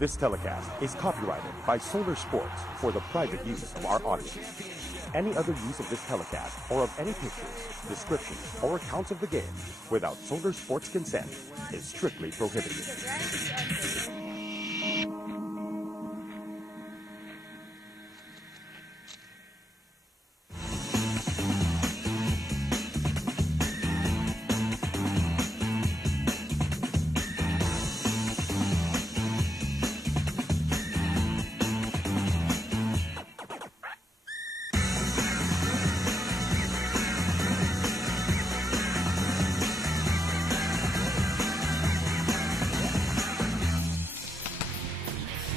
This telecast is copyrighted by Solar Sports for the private use of our audience. Any other use of this telecast or of any pictures, descriptions, or accounts of the game without Solar Sports' consent is strictly prohibited.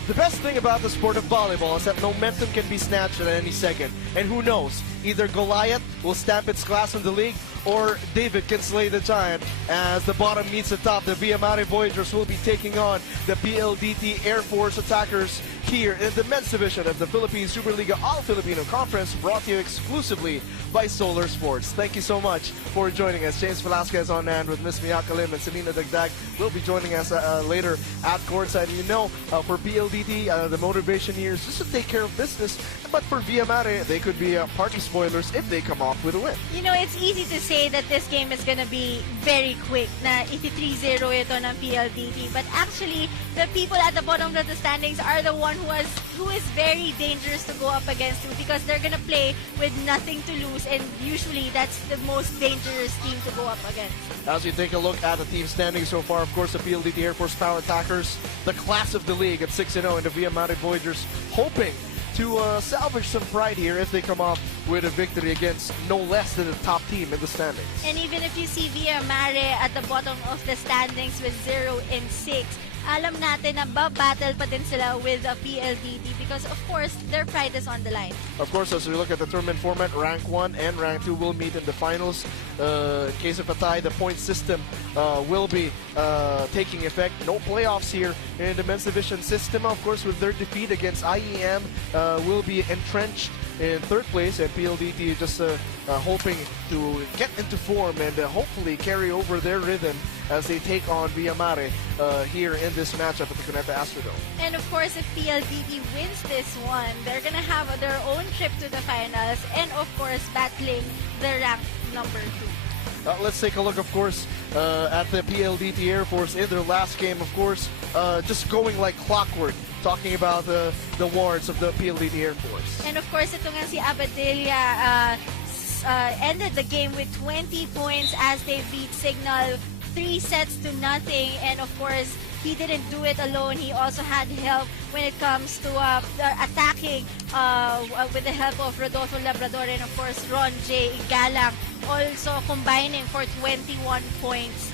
The best thing about the sport of volleyball is that momentum can be snatched at any second. And who knows, either Goliath will stamp its class in the league or David can slay the giant. As the bottom meets the top, the Mare Voyagers will be taking on the PLDT Air Force Attackers here in the men's division of the Philippine Superliga All-Filipino Conference, brought to you exclusively by Solar Sports. Thank you so much for joining us. James Velasquez on hand with Miss Miyaka Lim and Selena Dagdag will be joining us later at courtside. You know, for PLDT, the motivation here is just to take care of business. But for Mare, they could be party spoilers if they come off with a win. You know, it's easy to say that this game is gonna be very quick, na 3-0 ito ng PLDT. But actually, the people at the bottom of the standings are the one who is very dangerous to go up against you, because they're gonna play with nothing to lose, and usually that's the most dangerous team to go up against. As you take a look at the team standing so far, of course, the PLDT Air Force Power Attackers, the class of the league at 6-0, and the Mare Voyagers hoping to salvage some pride here if they come off with a victory against no less than the top team in the standings. And even if you see Mare at the bottom of the standings with 0-6, alam natin na battle pa din sila with a PLDT, because of course their pride is on the line. Of course, as we look at the tournament format, rank 1 and rank 2 will meet in the finals. In case of a tie, the point system will be taking effect. No playoffs here in the men's division system. Of course, with their defeat against IEM, will be entrenched in third place, and PLDT just hoping to get into form and hopefully carry over their rhythm as they take on Mare here in this matchup at the Cuneta Astrodome. And of course, if PLDT wins this one, they're gonna have their own trip to the finals, and of course battling the rank number 2. Let's take a look, of course, at the PLDT Air Force in their last game, of course, just going like clockwork, talking about the wards of the PLDT Air Force. And of course, ito nga si Abadelia ended the game with 20 points as they beat Signal 3-0. And of course, he didn't do it alone. He also had help when it comes to attacking with the help of Rodolfo Labrador and of course Ron J. Galang, also combining for 21 points.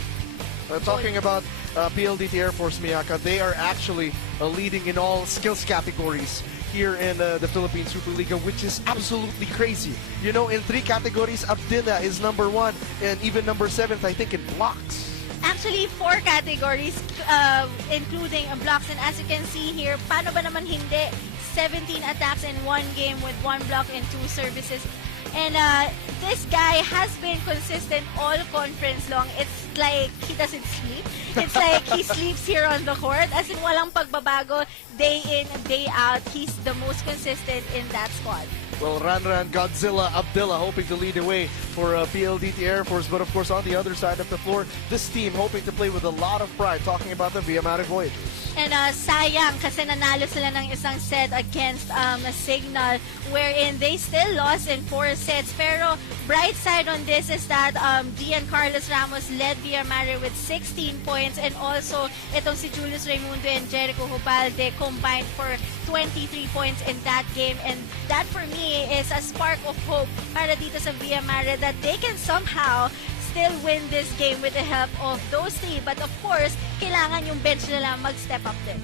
Talking about PLDT Air Force, Miyaka, they are actually leading in all skills categories here in the Philippine Superliga, which is absolutely crazy. You know, in 3 categories, Abdilla is number 1 and even number 7th, I think, in blocks. Actually, 4 categories, including blocks. And as you can see here, paano ba naman hindi? 17 attacks in 1 game with 1 block and 2 services. And this guy has been consistent all conference long. It's like he doesn't sleep. It's like he sleeps here on the court. As in, walang pagbabago, day in, day out. He's the most consistent in that squad. Well, Ranran Godzilla Abdullah hoping to lead the way for PLDT Air Force. But of course, on the other side of the floor, this team hoping to play with a lot of pride, talking about the Mare Voyagers. And sayang kasi nanalo sila ng isang set against Signal, wherein they still lost in 4 sets. Pero bright side on this is that Gian Carlos Ramos led Mare with 16 points, and also itong si Julius Raimundo and Jericho Hubalde combined for 23 points in that game. And that for me is a spark of hope para dito sa Mare that they can somehow still win this game with the help of those 3. But of course, kailangan yung bench nila mag-step up din.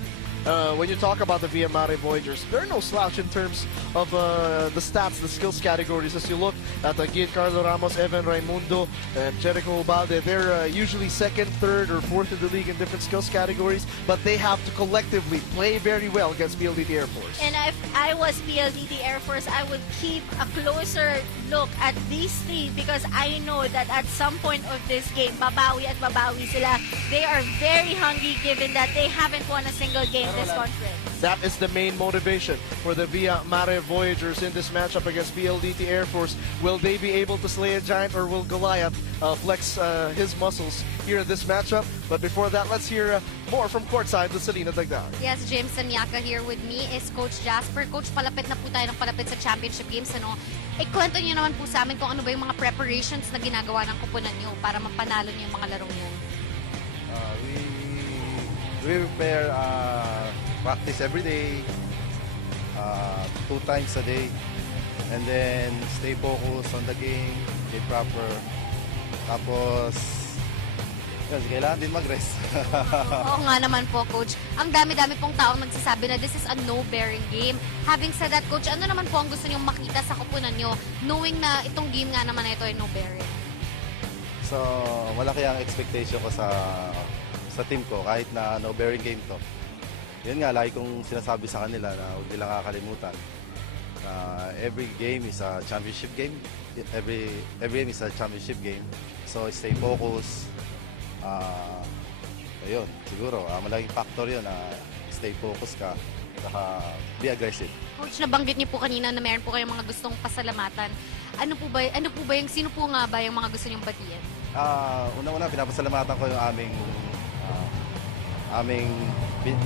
When you talk about the Mare Voyagers, they're no slouch in terms of the stats, the skills categories. As you look at Giancarlo Ramos, Evan Raimundo, and Jericho Ubalde, they're usually 2nd, 3rd, or 4th in the league in different skills categories, but they have to collectively play very well against PLDT Air Force. And if I was PLDT Air Force, I would keep a closer look at these 3, because I know that at some point of this game, babawi at babawi sila. They are very hungry, given that they haven't won a single game this conference. That is the main motivation for the Via Mare Voyagers in this matchup against PLDT Air Force. Will they be able to slay a giant, or will Goliath flex his muscles here in this matchup? But before that, let's hear more from courtside with Selena Dagdag. Yes, James Sanyaka here with me is Coach Jasper. Coach, palapit na po tayo ng palapit sa championship games. Ano? Ikwento niyo naman po sa amin kung ano ba yung mga preparations na ginagawa ng kupunan niyo para mapanalo niyo yung mga larong niyo. We prepare practice every day, 2 times a day, and then stay focused on the game, stay proper. Tapos, kailangan din mag-rest. Oo nga naman po, Coach. Ang dami-dami pong taong nagsasabi na this is a no-bearing game. Having said that, Coach, ano naman po ang gusto niyong makita sa kupunan niyo knowing na itong game nga naman na ito ay no-bearing? So, malaki ang expectation ko sa team ko kahit na no-bearing game to. Yun nga, lagi kong sinasabi sa kanila na huwag nilang kakalimutan. Every game is a championship game. Every game is a championship game. So, stay focused. Ayun, siguro, malaking factor yun na stay focused ka. Saka, be aggressive. Coach, nabanggit niyo po kanina na meron po kayong mga gustong pasalamatan. Ano po ba yung, sino po nga ba yung mga gusto niyong batiin? Una-una, pinapasalamatan ko yung aming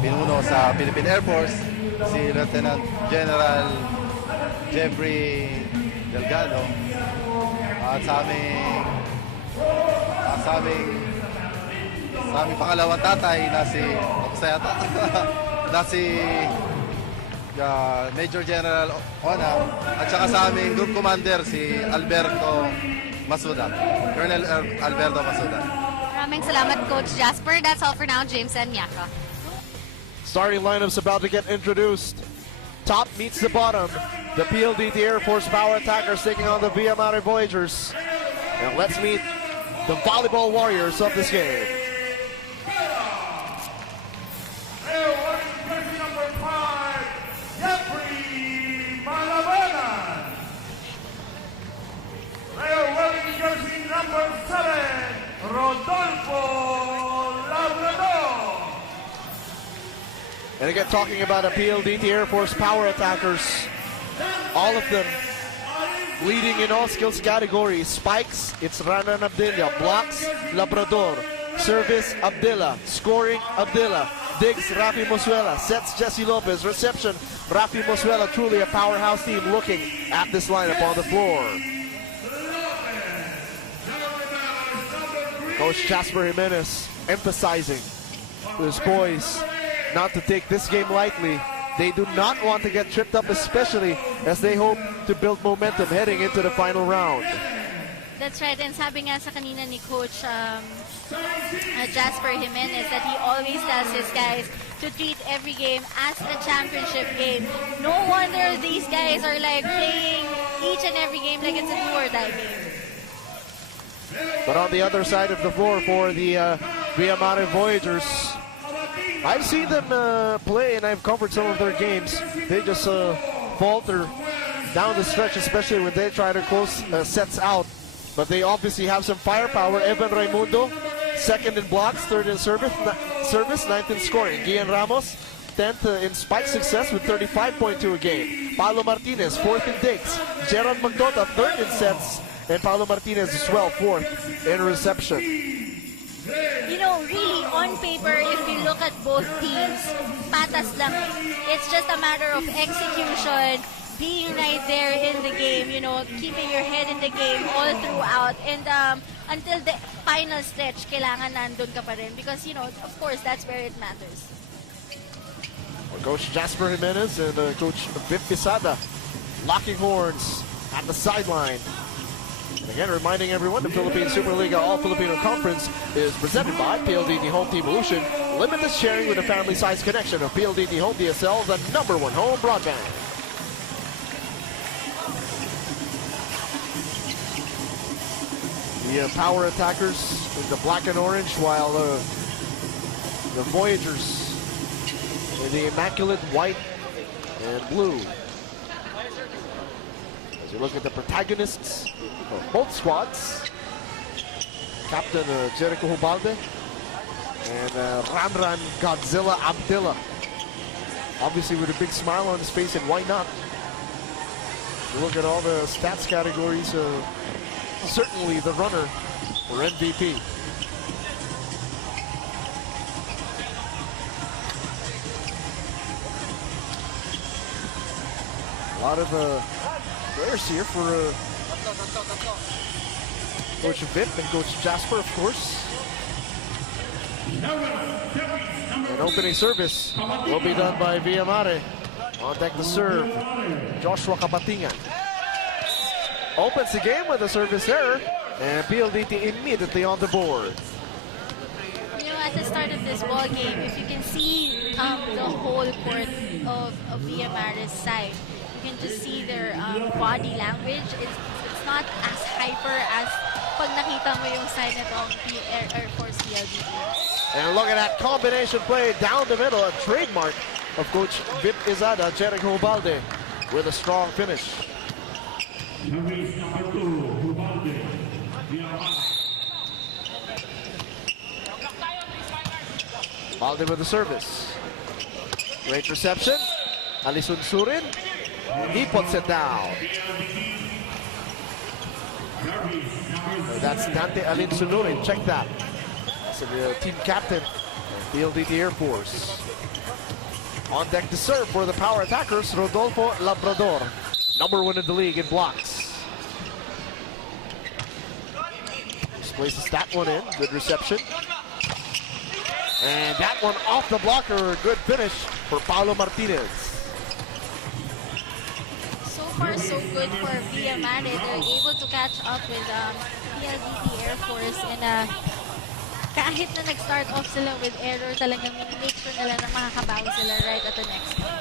pinuno sa Philippine Air Force, si Lieutenant General Jeffrey Delgado, at sa aming pangalawang tatay na si Major General Ona, at saka sa aming group commander si Alberto Masuda, Colonel Alberto Masuda. Maraming salamat, Coach Jasper. That's all for now, James and Nyaka. Starting lineup's about to get introduced. Top meets the bottom. The PLDT Air Force Power Attackers taking on the Via Mare Voyagers. And let's meet the volleyball warriors of this game. Number 7, Rodolfo Labrador. And again, talking about a PLDT Air Force Power Attackers, all of them leading in all skills categories. Spikes, it's Ranan Abdilla. Blocks, Labrador. Service, Abdilla. Scoring, Abdilla. Digs, Rafi Mosuela. Sets, Jesse Lopez. Reception, Rafi Mosuela. Truly a powerhouse team looking at this lineup on the floor. Coach Jasper Jimenez emphasizing to his boys not to take this game lightly. They do not want to get tripped up, especially as they hope to build momentum heading into the final round. That's right, and sabi nga sa kanina ni Coach Jasper Jimenez that he always tells his guys to treat every game as a championship game. No wonder these guys are like playing each and every game like it's a do or die game. But on the other side of the floor for the Via Mare Voyagers, I've seen them play and I've covered some of their games. They just falter down the stretch, especially when they try to close sets out. But they obviously have some firepower. Evan Raimundo, second in blocks, third in service, ninth in scoring. Gian Ramos, 10th in spike success with 35.2 a game. Paulo Martinez, fourth in digs. Gerald Magdota, third in sets. And Paulo Martinez as well, fourth in reception. You know, really, on paper, if you look at both teams, patas lang. It's just a matter of execution, being right there in the game, you know, keeping your head in the game all throughout. And until the final stretch, kailangan nandun ka pa rin. Because, you know, of course, that's where it matters. Coach Jasper Jimenez and Coach Vic Pisada locking horns at the sideline. Again, reminding everyone, the Philippine Superliga All-Filipino Conference is presented by PLDT Home Team Evolution. Limitless sharing with a family-sized connection of PLDT Home DSL, the #1 home broadband. The Power Attackers in the black and orange, while the Voyagers in the immaculate white and blue. As you look at the protagonists of both squads, Captain Jericho Hubalde and Ranran Godzilla Abdilla Obviously with a big smile on his face, and why not? You look at all the stats categories, certainly the runner for MVP. A lot of players here for Coach Vip and Coach Jasper, of course. An opening service will be done by Villa Mare. On deck to serve, Joshua Kapatingan. Opens the game with a service error, and PLDT immediately on the board. You know, at the start of this ball game, if you can see the whole court of Villa Mare's side, you can just see their body language. It's not as hyper as pag nakita mo yung side nitong Air Force PLDT. And look at that combination play down the middle, a trademark of Coach Vip Izada, Jericho Ubalde, with a strong finish. Ubalde with the service. Great reception. Alison Surin. He puts it down. That's Dante Alin Sunurin. Check that. That's the team captain of PLDT Air Force. On deck to serve for the power attackers, Rodolfo Labrador, #1 in the league in blocks. Just places that one in. Good reception. And that one off the blocker. Good finish for Paulo Martinez. So far, so good for Villa Mare. They're able to catch up with PLDT Air Force, and kahit na nag-start off sila with error, talagang make sure nila na makakabawi sila right at the next one.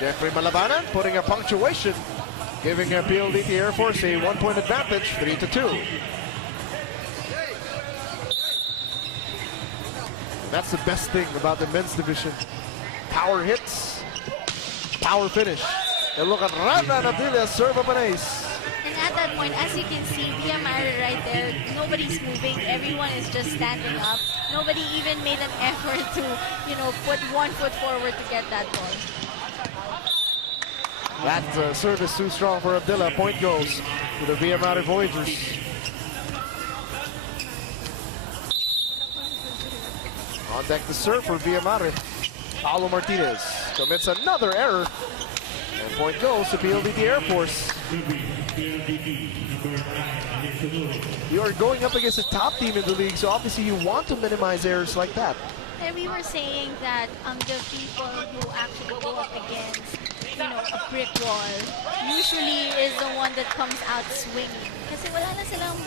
Jeffrey Malabanan putting a punctuation, giving PLDT Air Force a 1-point advantage, 3-2. That's the best thing about the men's division. Power hits, power finish. And look at Randa Natilia serve up an ace. And at that point, as you can see, Villa Mare right there, nobody's moving. Everyone is just standing up. Nobody even made an effort to, put one foot forward to get that ball. That service too strong for Abdullah. Point goes to the Villa Mare Voyagers. On deck to serve for Villa Mare. Paulo Martinez commits another error. And point goes to PLDT Air Force. You are going up against a top team in the league, so obviously you want to minimize errors like that. And we were saying that the people who actually go up against, a brick wall, usually is the one that comes out swinging. Kasi wala na silang,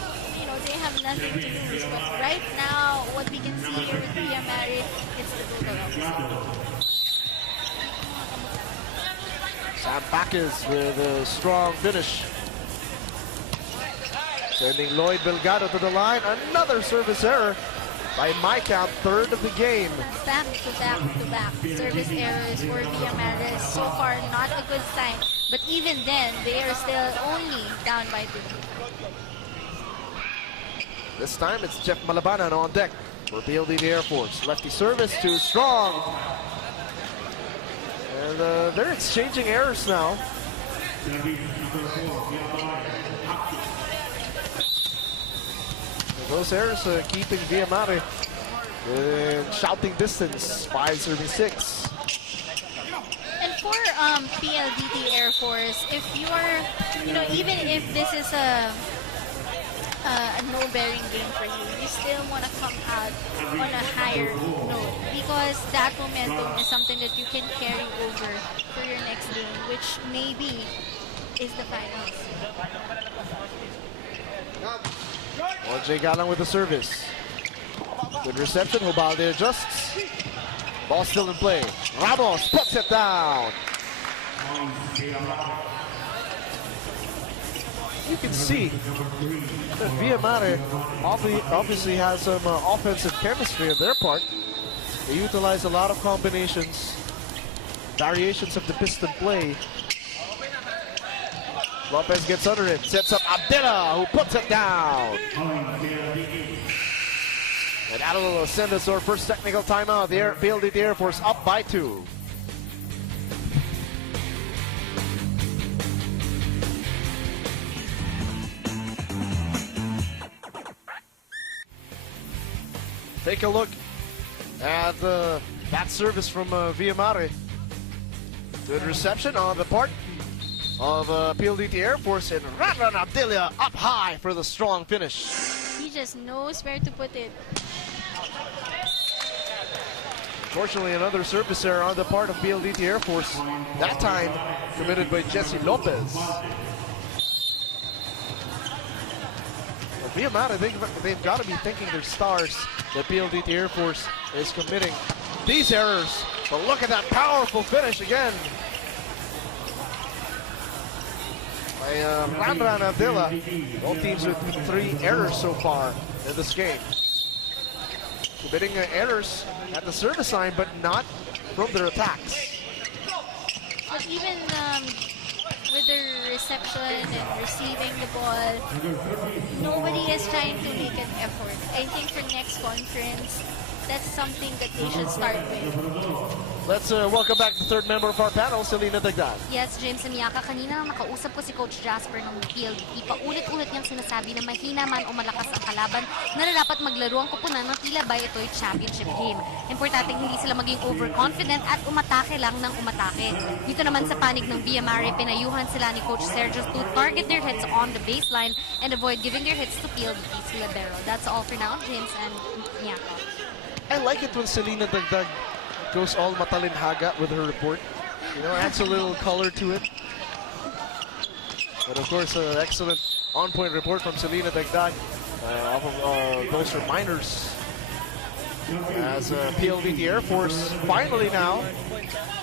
they have nothing to lose. But right now, what we can see here with Villa Mare, it's the total opposite. Sam Bacchus with a strong finish. Sending Lloyd Belgado to the line. Another service error by my count, third of the game. Back to back to back. Service errors for Villa Mare. So far, not a good sign. But even then, they are still only down by 2. This time, it's Jeff Malabanan on deck for PLDT Air Force. Lefty service too strong. And they're exchanging errors now. Those errors keeping Villa Mare in shouting distance, 5-6. And for PLDT Air Force, if you are, even if this is a no-bearing game for you, you still want to come out on a higher note, because that momentum is something that you can carry over for your next game, which maybe is the finals. Jay Galang with the service. Good reception, Ubalde adjusts. Ball still in play. Ramos puts it down. You can see that Villa Mare obviously has some offensive chemistry on their part. They utilize a lot of combinations, variations of the piston play. Lopez gets under it, sets up Abdella, who puts it down. And that'll send us our first technical timeout. The PLDT Air Force up by 2. take a look at that service from Mare. Good reception on the part of PLDT Air Force, and Radran Abdillah up high for the strong finish. He just knows where to put it. Unfortunately, another service error on the part of PLDT Air Force. That time committed by Jesse Lopez. Mare, they've got to be thinking their stars that PLDT Air Force is committing these errors. But look at that powerful finish again by Radran Abdillah. Both teams with 3 errors so far in this game. Committing errors at the service line, but not from their attacks. But even with their reception and receiving the ball, nobody is trying to make an effort. I think for next conference, that's something that they should start with. Let's welcome back the third member of our panel, Selena Dagdag. Yes, James Amiaka, kanina nakausap ko si Coach Jasper ng PLDT. Paulit-ulit niyang sinasabi na mahina man o malakas ang kalaban na dapat maglaro ang kupunan ng tila ba ito'y championship game. Importanteng hindi sila maging overconfident at umatake lang ng umatake. Dito naman sa panig ng Mare, pinayuhan sila ni Coach Sergio to target their hits on the baseline and avoid giving their hits to PLDT's libero. That's all for now, James and Amiaka. I like it when Selena Dagdag goes all matalinhaga with her report. You know, adds a little color to it. But of course, an excellent on-point report from Selena Dagdag off of those reminders. As PLDT Air Force finally now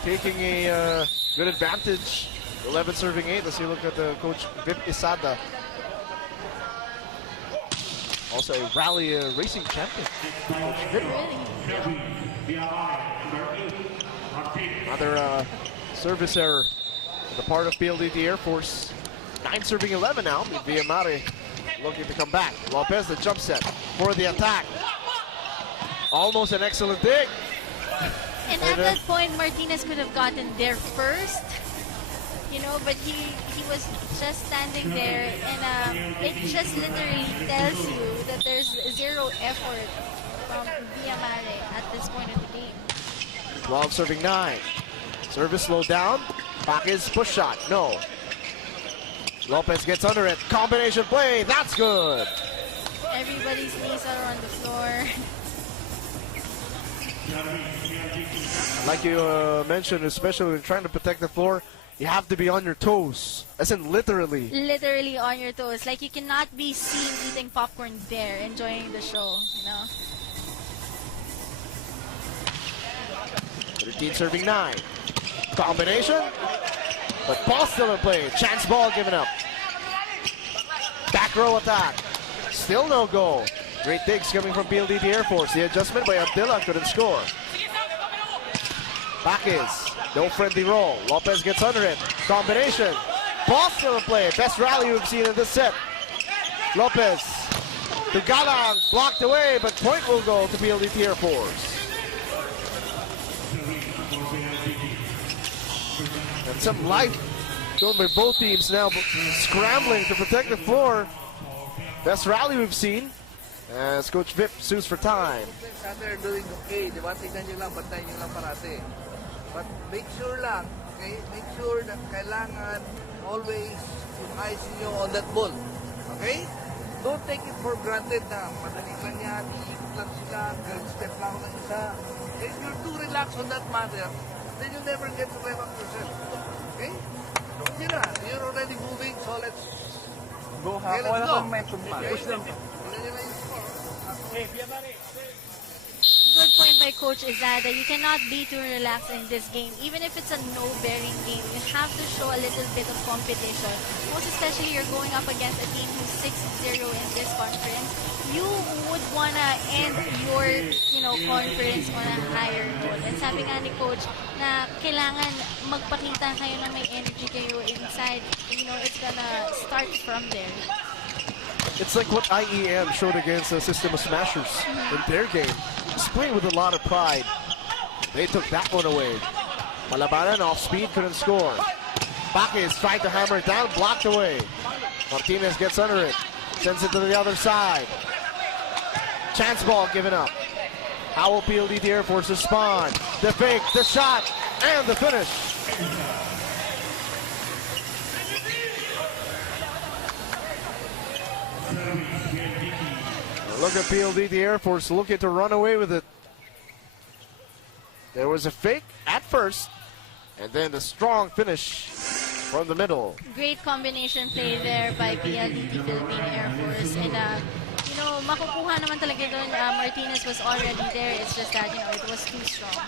taking a good advantage. 11 serving 8 as you look at the Coach Vip Isada. Also a rally racing champion. Coach Vip. Another service error on the part of PLDT Air Force. 9 serving 11 now. Mare looking to come back. Lopez, the jump set for the attack. Almost an excellent dig. And at that point, Martinez could have gotten there first, you know, but he was just standing there, and it just literally tells you that there's zero effort from Mare at this point in the game. 12 serving 9. Service slowed down. Back's push shot. No. Lopez gets under it. Combination play. That's good. Everybody's knees are on the floor. Like you mentioned, especially when trying to protect the floor, you have to be on your toes. As in literally. Literally on your toes. Like you cannot be seen eating popcorn there, enjoying the show, you know. 13 serving 9. Combination. But ball still in play. Chance ball given up. Back row attack. Still no goal. Great digs coming from PLDT Air Force. The adjustment by Abdillah couldn't score. Back is. No friendly roll. Lopez gets under it. Combination. Ball still in play. Best rally we've seen in this set. Lopez to Galang. Blocked away, but point will go to PLDT Air Force. And some life shown by both teams now scrambling to protect the floor. Best rally we've seen as Coach Vip sues for time. They're doing okay, di ba? Tignan nyo lang, bantayan nyo lang parati. But make sure lang, okay? Make sure na kailangan always yung eyes nyo on that ball. Okay? Don't take it for granted na madali lang yan, iikot lang sila, girl step lang ng isa. If you're too relaxed on that matter, then you'll never get to rev up yourself. Okay? Yun na, you're already moving, so let's go. Okay, let's go. Push them. Good point by Coach Izada. You cannot be too relaxed in this game. Even if it's a no-bearing game, you have to show a little bit of competition. Most especially you're going up against a team who's 6-0 in this conference. You would want to end your, conference on a higher note. And sabi nga ni Coach na kailangan magpakita kayo na may energy kayo inside. It's gonna start from there. It's like what IEM showed against the System of Smashers in their game. Just playing with a lot of pride. They took that one away. Malabanan off speed, couldn't score. Baquez tried to hammer it down, blocked away. Martinez gets under it, sends it to the other side. Chance ball given up. How will PLDT Air Force respond? The fake, the shot, and the finish. Look at PLDT Air Force looking to run away with it. There was a fake at first, and then the strong finish from the middle. Great combination play there by PLDT Philippine Air Force. And, you know, makukuha naman talaga doon. Martinez was already there. It's just that, you know, it was too strong.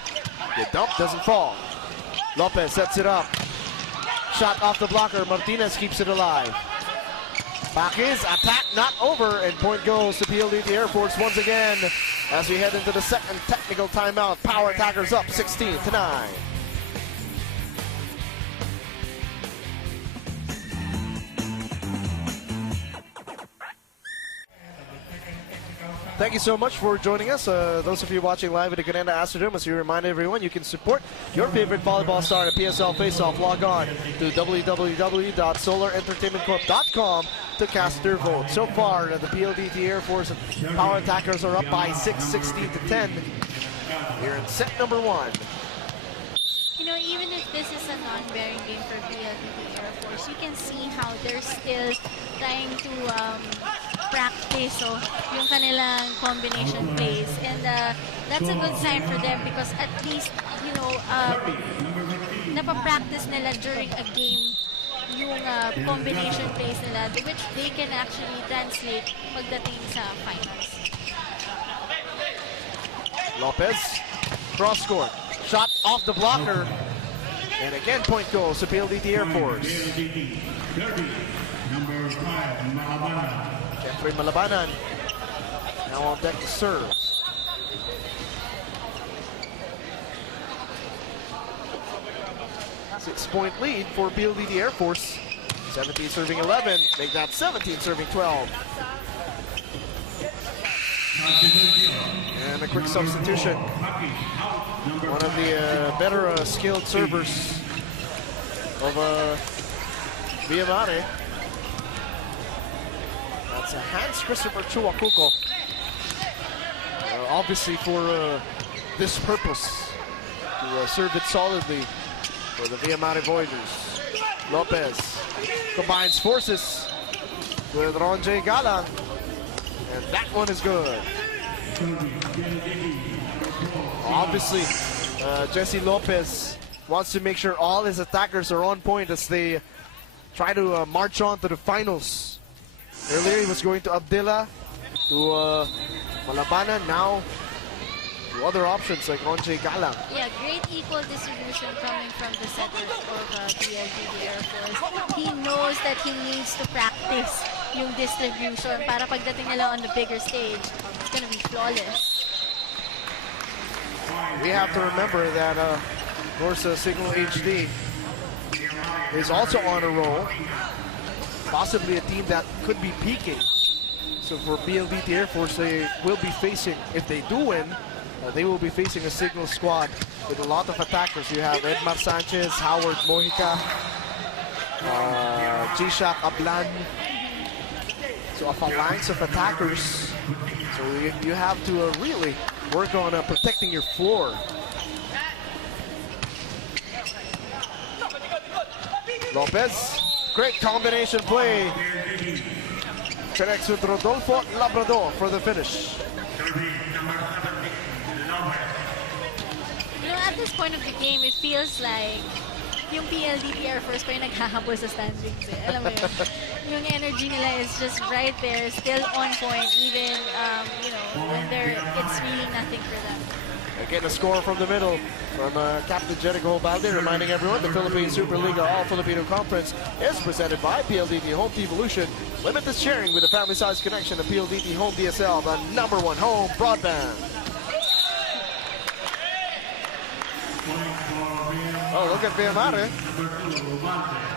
The dump doesn't fall. Lopez sets it up. Shot off the blocker. Martinez keeps it alive. Back is attack not over, and point goes to PLDT Air Force once again as we head into the second technical timeout. Power attackers up 16-9. Thank you so much for joining us. Those of you watching live at the Canada Astrodome, as we remind everyone, you can support your favorite volleyball star at PSL Face-Off. Log on to www.solarentertainmentcorp.com to cast their vote. So far, the PLDT Air Force Power Attackers are up by 6, 16-10. Here in set number 1. You know, even if this is a non-bearing game for PLDT Air Force, you can see how they're still trying to practice yung kanilang combination plays. And that's a good sign for them because at least, you know, napapractice nila during a game yung combination plays nila, which they can actually translate pagdating sa finals. Lopez, cross court. Shot off the blocker. And again, point goes to PLDT Air Force. Jeffrey Malabanan now on deck to serve. 6-point lead for PLDT Air Force. 17 serving 11. Make that 17 serving 12. And a quick substitution. One of the better skilled servers of Mare. That's Hans Christopher Chuakuko. Obviously for this purpose, to serve it solidly for the Mare Voyagers. Lopez combines forces with Ronjay Galang, and that one is good. Obviously, Jesse Lopez wants to make sure all his attackers are on point as they try to march on to the finals. Earlier, he was going to Abdillah, to Malabanan, now to other options like Ronjay Galang. Yeah, great equal distribution coming from the center of PLDT Air Force. He knows that he needs to practice yung distribution para pagdating nila on the bigger stage, it's gonna be flawless. We have to remember that, of course, Signal HD is also on a roll. Possibly a team that could be peaking. So for PLDT Air Force, they will be facing, if they do win, they will be facing a Signal squad with a lot of attackers. You have Edmar Sanchez, Howard Mojica, G-Shock Ablan. So a phalanx of attackers. So you have to really work on protecting your floor. Lopez, great combination play. Connects with Rodolfo Labrador for the finish. You know, at this point of the game, it feels like yung PLDT Air Force pa yung naghahabol sa standings. Alam mo yun? Yung energy nila is just right there, still on point, even, you know, when it's really nothing for them. Again, a score from the middle from Captain Jericho Balde, reminding everyone the Philippine Superliga All-Filipino Conference is presented by PLDT Home Devolution. Limited sharing with a family-sized connection to PLDT Home DSL, the #1 home broadband. Oh, look at Mare.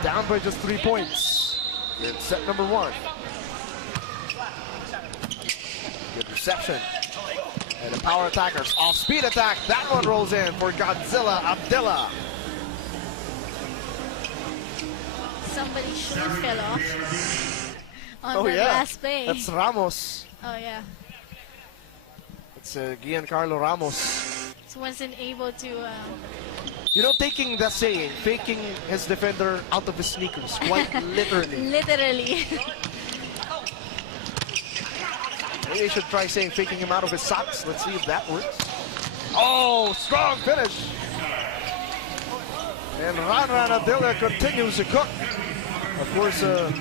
Down by just 3 points in set number 1. Good reception. And the power attackers, off-speed attack. That one rolls in for Godzilla Abdillah. Somebody sure fell off on the last play. That's Ramos. Oh, yeah. Let's It's Giancarlo Ramos. So wasn't able to... You know, taking the saying, faking his defender out of his sneakers, quite literally. Literally. Maybe they should try saying faking him out of his socks. Let's see if that works. Oh, strong finish. And Ran Adila continues to cook. Of course, a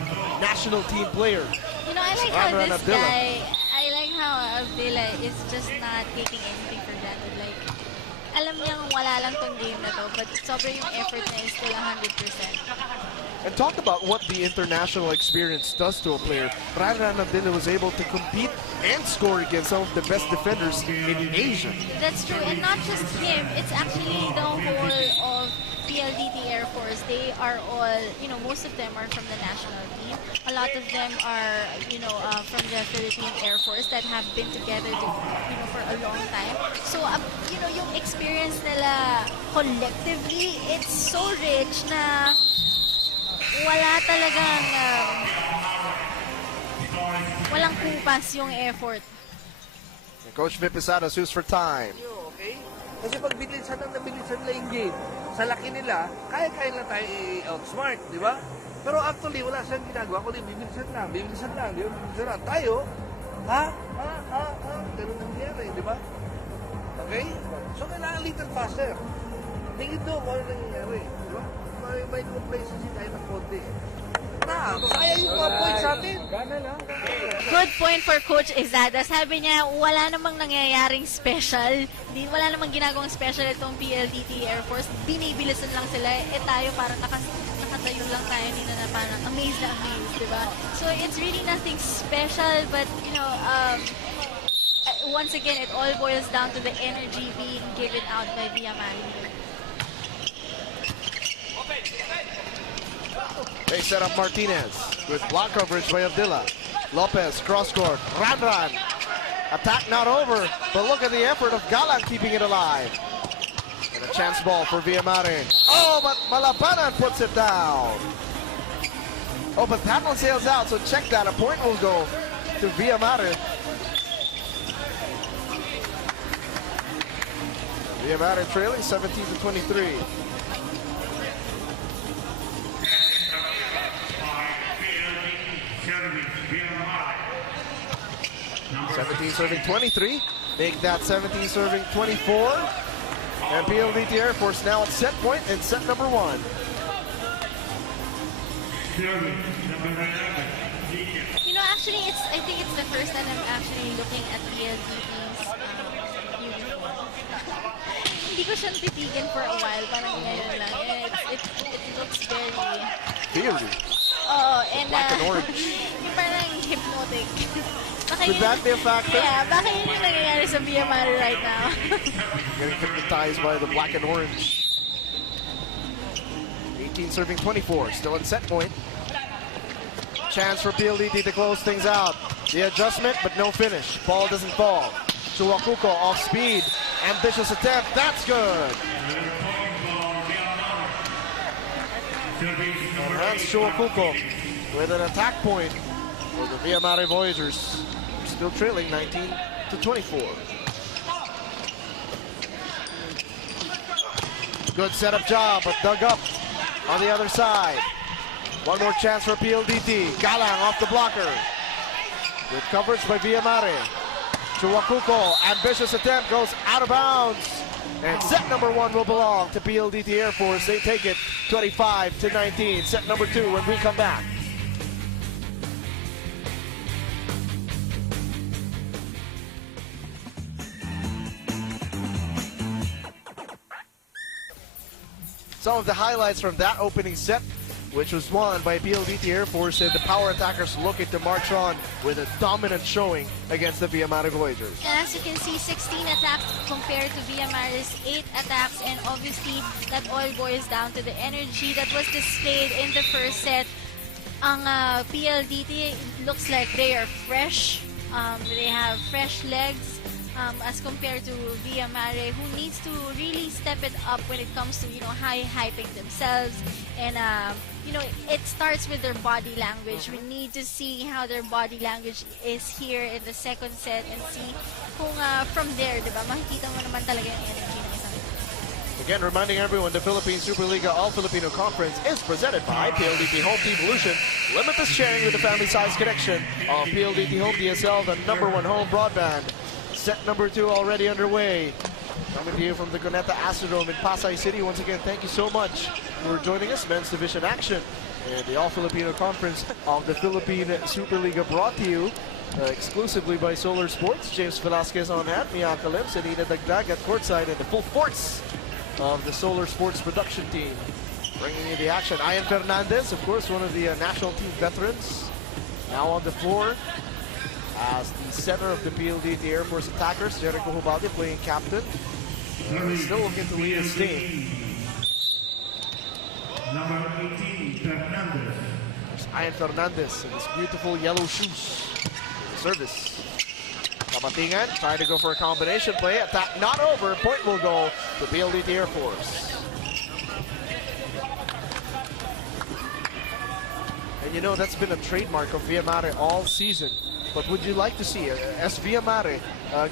national team player. You know, I like how this guy, I like how Avila is just not taking anything for granted. Like, alam niyang wala lang tong game na to, but sobrang yung effort niya is still 100%. And talk about what the international experience does to a player. Ran Adila was able to compete and score against some of the best defenders in Asia. That's true, and not just him. It's actually the whole of PLDT Air Force. They are all, you know, most of them are from the national team. A lot of them are, you know, from the Philippine Air Force that have been together, for a long time. So, you know, yung experience nila collectively, it's so rich na wala talagang walang kupas yung effort. And Coach Vipisada sues for time. Okay? Kasi pag bilisan nila yung game, sa laki nila, kaya-kaya lang tayo outsmart, di ba? Pero actually, wala siyang ginagawa, kundi bibilisan lang, di ba? Tayo, ganun nangyari, di ba? Okay? So, kailangan little faster. Tingin doon kung ano nangyayari, di ba? May complacency tayo ng konti. Kaya yung mga points sa atin. Good point for Coach Izada. Sabi niya, wala namang nangyayaring special. Wala namang ginagawang special itong PLDT Air Force. Binibilisan lang sila. Tayo parang nakatayo lang tayo. Hindi na parang amazed, di ba? So it's really nothing special, but you know, once again, it all boils down to the energy being given out by Villamarine. They set up Martinez with block coverage by Abdillah. Lopez, cross court, Ran. Attack not over, but look at the effort of Galang keeping it alive. And a chance ball for Villamarine. Oh, but Malapanan puts it down. Oh, but that one sails out, so check that. A point will go to Villamarine. Villamarine trailing 17-23. 17 serving 23. Make that 17 serving 24. And PLDT Air Force now at set point in set number 1. You know, actually, I think it's the first time I'm actually looking at PLDT's uniform. Hindi ko siyang titigin for a while. Parang ngayon lang. It looks very... Really? And black and orange. Parang hypnotic. Could that be a factor? Yeah, baka yun yung nangyayari sa Mare right now. Getting hypnotized by the black and orange. 18 serving 24, still in set point. Chance for PLDT to close things out. The adjustment, but no finish. Ball doesn't fall. Chuakuko off speed. Ambitious attempt, that's good. And Hans Chuakuko with an attack point for the Mare Voyagers. Still trailing 19-24. Good setup job, but dug up on the other side. One more chance for PLDT. Galang off the blocker. Good coverage by Mare. Chuakuko, ambitious attempt, goes out of bounds. And set number 1 will belong to PLDT Air Force. They take it 25-19. Set number 2 when we come back. Some of the highlights from that opening set, which was won by PLDT Air Force, and the power attackers looking to march on with a dominant showing against the Mare Voyagers. And as you can see, 16 attacks compared to Mare's 8 attacks, and obviously that all boils down to the energy that was displayed in the first set. Ang PLDT looks like they are fresh. They have fresh legs. as compared to Via Mare, who needs to really step it up when it comes to, hyping themselves. And, it starts with their body language. We need to see how their body language is here in the second set and see kung from there, diba, makikita mo naman talaga yung energy ng isang. Again, reminding everyone, the Philippine Superliga All-Filipino Conference is presented by PLDT Home Team Evolution. Limitless sharing with the family-size connection of PLDT Home DSL, the #1 home broadband. Set number 2 already underway. Coming to you from the Cuneta Astrodome in Pasay City. Once again, thank you so much for joining us. Men's Division action in the All-Filipino Conference of the Philippine Superliga, brought to you exclusively by Solar Sports. James Velasquez on hat, Mia Kalim, Senina Dagdag at courtside, and the full force of the Solar Sports production team. Bringing you the action, Ian Fernandez, of course, one of the national team veterans, now on the floor as the center of the PLDT Air Force attackers. Jericho Hubalde playing captain. Still looking to lead his team. Number 18, Fernandez. There's Ian Fernandez in his beautiful yellow shoes. Service. Kabatingan trying to go for a combination play. Attack not over. Point will go to PLDT Air Force. And that's been a trademark of Via Mare all season. But would you like to see, as Via Mare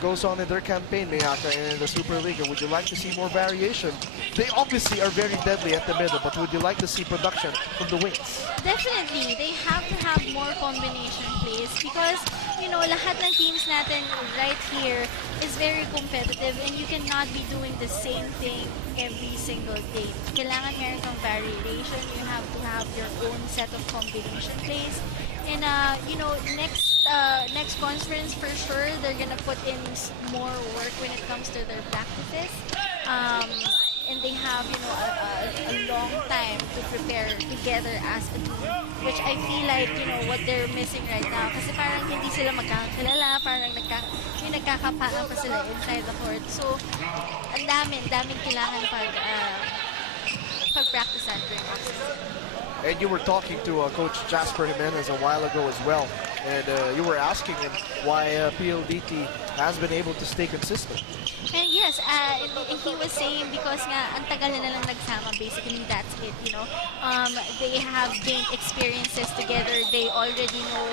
goes on in their campaign, Miyaka, in the Superliga, would you like to see more variation? They obviously are very deadly at the middle, but would you like to see production from the wings? Definitely, they have to have more combination plays because, lahat ng teams natin right here is very competitive and you cannot be doing the same thing every single game. Kailangan meron kang variation. You have to have your own set of combination plays. And, next conference, for sure, they're gonna put in more work when it comes to their practices. And they have, a long time to prepare together as a team, which I feel like, what they're missing right now. Kasi parang hindi sila magkakilala, parang nagkakapaan pa sila inside the court. So, ang daming kailangan pag-practicean during off-season. And you were talking to Coach Jasper Jimenez a while ago as well. And you were asking him why PLDT has been able to stay consistent. And yes, he was saying because nga, ang tagal na lang nagsama, basically that's it, They have gained experiences together. They already know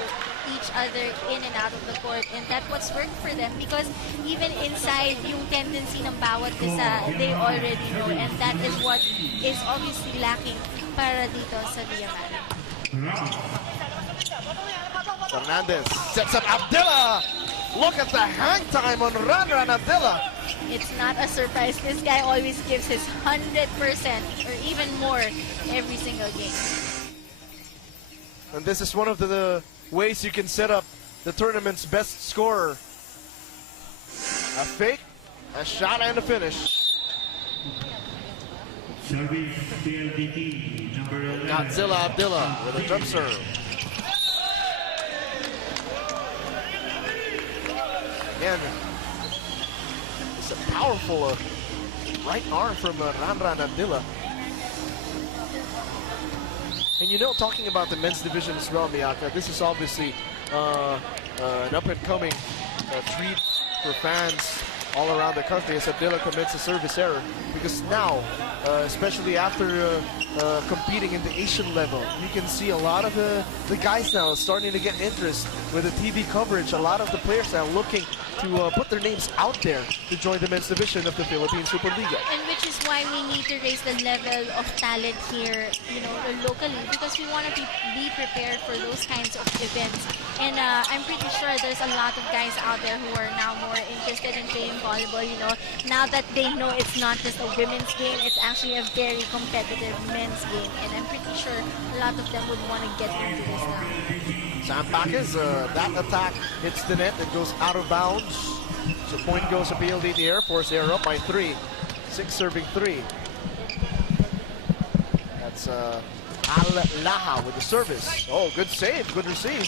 each other in and out of the court. And that's what's worked for them because even inside yung tendency ng bawat isa, they already know. And that is what is obviously lacking para dito sa Via Mare. Fernandez sets up Abdillah. Look at the hang time on Ranran Abdillah. It's not a surprise. This guy always gives his 100% or even more every single game. And this is one of the ways you can set up the tournament's best scorer. A fake, a shot, and a finish. Service PLDT, number 11. Godzilla Abdillah with a jump serve. Again, it's a powerful right arm from Ranran Abdillah. And talking about the men's division as well, Miyaka, this is obviously an up-and-coming treat for fans all around the country as Abdillah commits a service error. Because now, especially after competing in the Asian level, you can see a lot of the guys now starting to get interest with the TV coverage. A lot of the players now looking to put their names out there to join the men's division of the Philippine Superliga. And which is why we need to raise the level of talent here, locally, because we want to be prepared for those kinds of events. And I'm pretty sure there's a lot of guys out there who are now more interested in playing volleyball, now that they know it's not just a women's game, it's actually a very competitive men's game. And I'm pretty sure a lot of them would want to get into this now. Sam Bacchus, that attack hits the net and goes out of bounds. So point goes to PLDT Air Force. They're up by 3. 6 serving 3. That's Al Laha with the service. Oh, good save, good receive.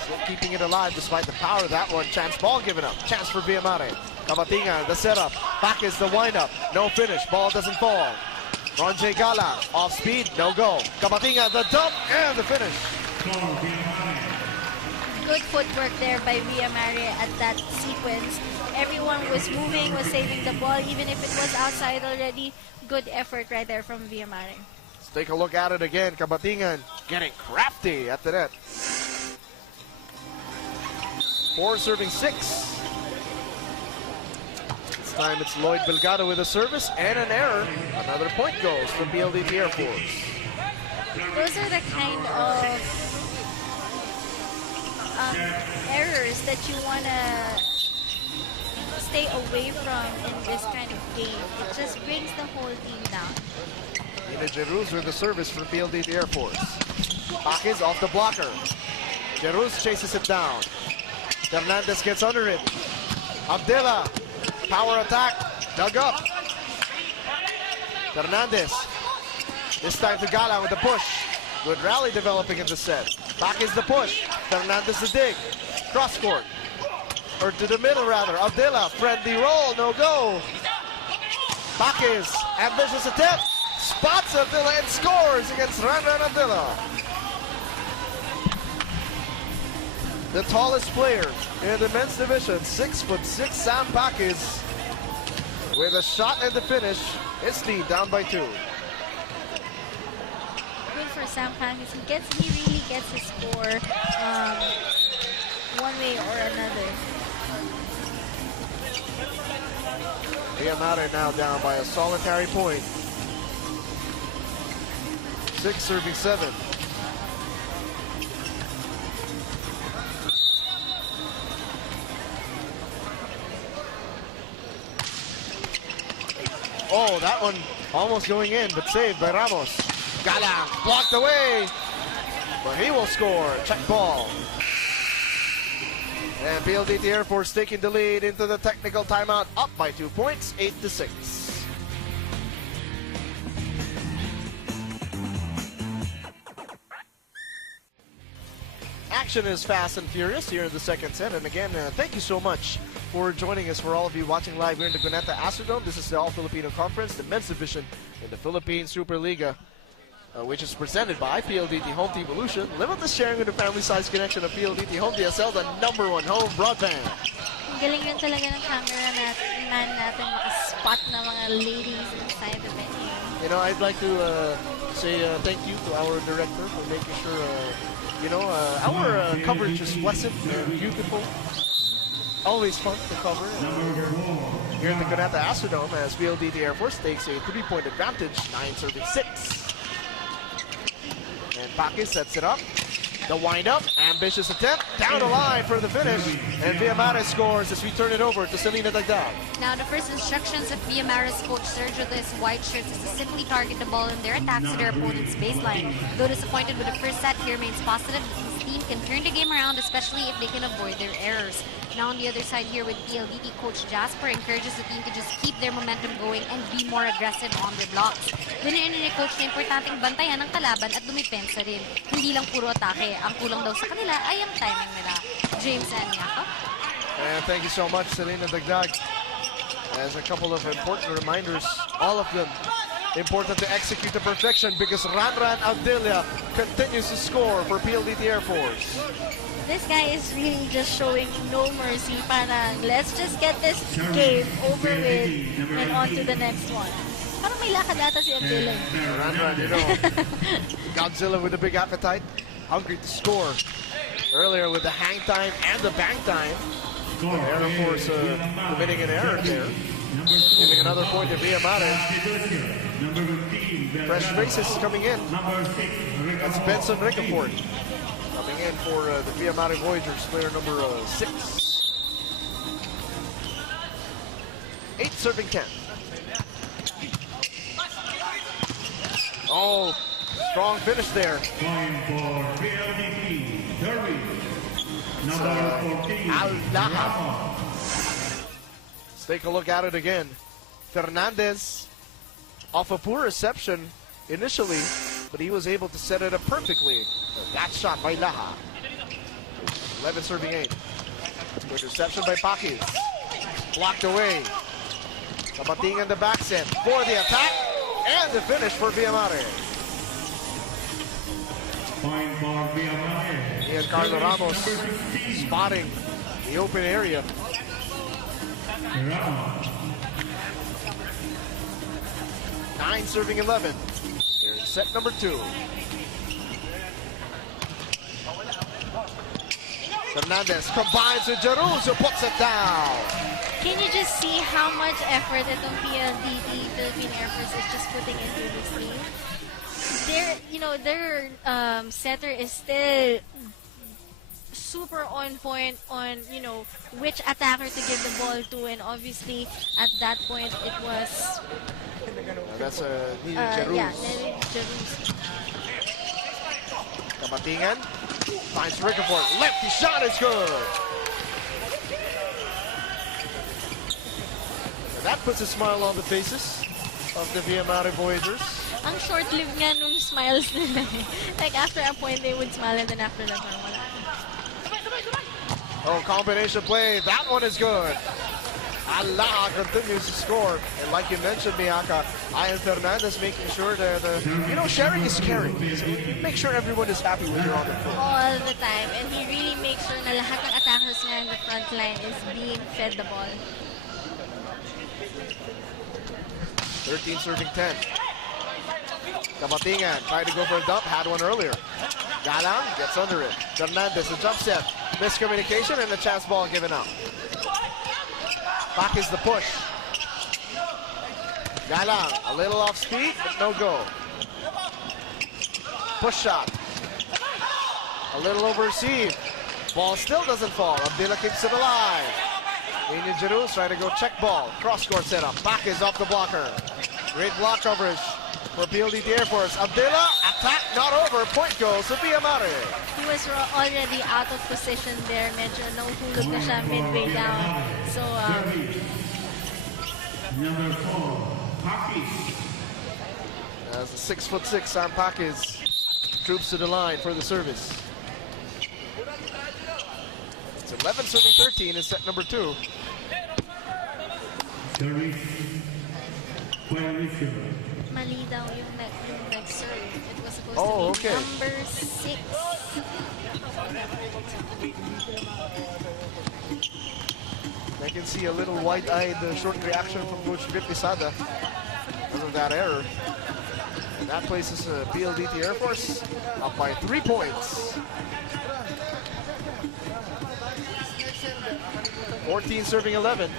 Still keeping it alive despite the power of that one. Chance ball given up. Chance for Via Mare. Kabatingan, the setup. Bacchus, the windup. No finish. Ball doesn't fall. Ronje Gala, off speed, no go. Kabatingan, the dump, and the finish. good footwork there by Via Mare at that sequence. Everyone was moving, was saving the ball, even if it was outside already. Good effort right there from Via Mare. Let's take a look at it again. Kabatingan getting crafty at the net. 4 serving 6. This time it's Lloyd Delgado with a service and an error. Another point goes to PLDT Air Force. Those are the kind of errors that you want to stay away from in this kind of game. It just brings the whole team down. Ina Jeruz with the service for PLDT Air Force. Bakis off the blocker. Jeruz chases it down. Fernandez gets under it. Abdela, power attack, dug up. Fernandez, this time to Galang with the push. Good rally developing in the set. Back is the push. Fernandez the dig. Cross court. Or to the middle rather. Abdela, friendly roll, no go. Bakis, ambitious attempt. Spots Abdela and scores against Ranran Abdela. The tallest player in the men's division, 6'6", Sam Bakis, with a shot at the finish. His lead down by 2. Good for Sam Bakis. He really gets his score one way or another. Via Mare now down by a solitary point. 6 serving 7. Oh, that one almost going in, but saved by Ramos. Galang blocked away, but he will score. Check ball. And PLDT Air Force taking the lead into the technical timeout, up by 2 points, 8-6. Action is fast and furious here in the second set. And again, thank you so much for joining us. For all of you watching live here in the Guneta Astrodome, this is the All-Filipino Conference, the men's division in the Philippine Superliga, which is presented by PLDT Home Team Evolution. Limitless sharing with the family-size connection of PLDT Home DSL, the #1 home broadband. Ang galing rin talaga ng camera natin makaspot na mga ladies inside the venue. You know, I'd like to say thank you to our director for making sure, our coverage is pleasant and beautiful. Always fun to cover. Here in the Guneta Astrodome as PLDT Air Force takes a 3-point advantage, 9 serving 6. And Bakis sets it up. The wind-up, ambitious attempt, down the line for the finish. And Via Mare scores as we turn it over to Selena Dagdag. Now, the first instructions of Via Mare's coach Sergio this white shirts is to simply target the ball in their attacks to their opponent's baseline. Though disappointed with the first set, he remains positive that his team can turn the game around, especially if they can avoid their errors. Now on the other side here with PLDT, Coach Jasper encourages the team to just keep their momentum going and be more aggressive on their blocks. Dininin ni Coach na importanteng bantayan ng kalaban at dumipensa rin. Hindi lang puro atake. Ang kulang daw sa kanila ay ang timing nila. James and Yaka. And thank you so much, Selena Dagdag. As a couple of important reminders, all of them important to execute to perfection because Ranran Abdela continues to score for PLDT Air Force. This guy is really just showing no mercy. Parang, let's just get this game over with and on to the next one. Parang may lakad ata si Abdela. Ranran, you know, Godzilla with a big appetite, hungry to score. Earlier with the hang time and the bang time. Air Force committing an error there. Giving another point to Via Mare. Fresh faces coming in. That's Benson Ricafort. Coming in for the Via Mare Voyagers, player number 6. 8 serving 10. Oh, strong finish there. Al-Laha. Let's take a look at it again. Fernandez off a poor reception initially, but he was able to set it up perfectly. That shot by Laha. 11 serving 8. Good reception by Bakis. Blocked away. Kabating in the back set for the attack and the finish for Via Mare. Point for Via Mare. Giancarlo Ramos spotting the open area. Ramos. 9 serving 11. Here in set number 2. Fernandez combines with Jeruz, who puts it down. Can you just see how much effort itong PLDT Philippine Air Force is just putting into this game? Their setter is still super on point on, which attacker to give the ball to, and obviously at that point it was That's Jeruz. yeah, Jeruz. Kamatingan finds Ricafort. Lefty shot is good. That puts a smile on the faces of the Mare Voyagers. Ang short-lived nga nung smiles nila. Like after a point they would smile, and then after that wala. Oh, combination play. That one is good. Allah continues to score. And like you mentioned, Miyaka, Ian Fernandez making sure that, sharing is caring. So make sure everyone is happy when you're on the field. All the time. And he really makes sure na lahat ng attackers nga in the front line is being fed the ball. 13 serving 10. Kamatingan trying to go for a dump. Had one earlier. Galang gets under it. Fernandez, a jump set. Miscommunication and a chance ball given up. Back is the push. Galang, a little off speed, but no go. Push shot. A little over receive. Ball still doesn't fall. Abdillah keeps it alive. Nino Jeruz trying to go check ball. Cross court setup. Back is off the blocker. Great block coverage for PLDT Air Force. Abdillah, attack not over. Point goes to Mare. He was already out of position there. Medyo nahuhulog na siya midway down. So, Number 4, Pakis. As the 6'6" Sam Pakis troops to the line for the service. It's 11 serving 13 in set number 2. Service, Puerto. mali daw yung nag-serve. It was supposed Oh, to be okay. number 6. I can see a little wide-eyed short reaction from Coach Vip Pisada because of that error. And that places PLDT Air Force up by 3 points. 14 serving 11.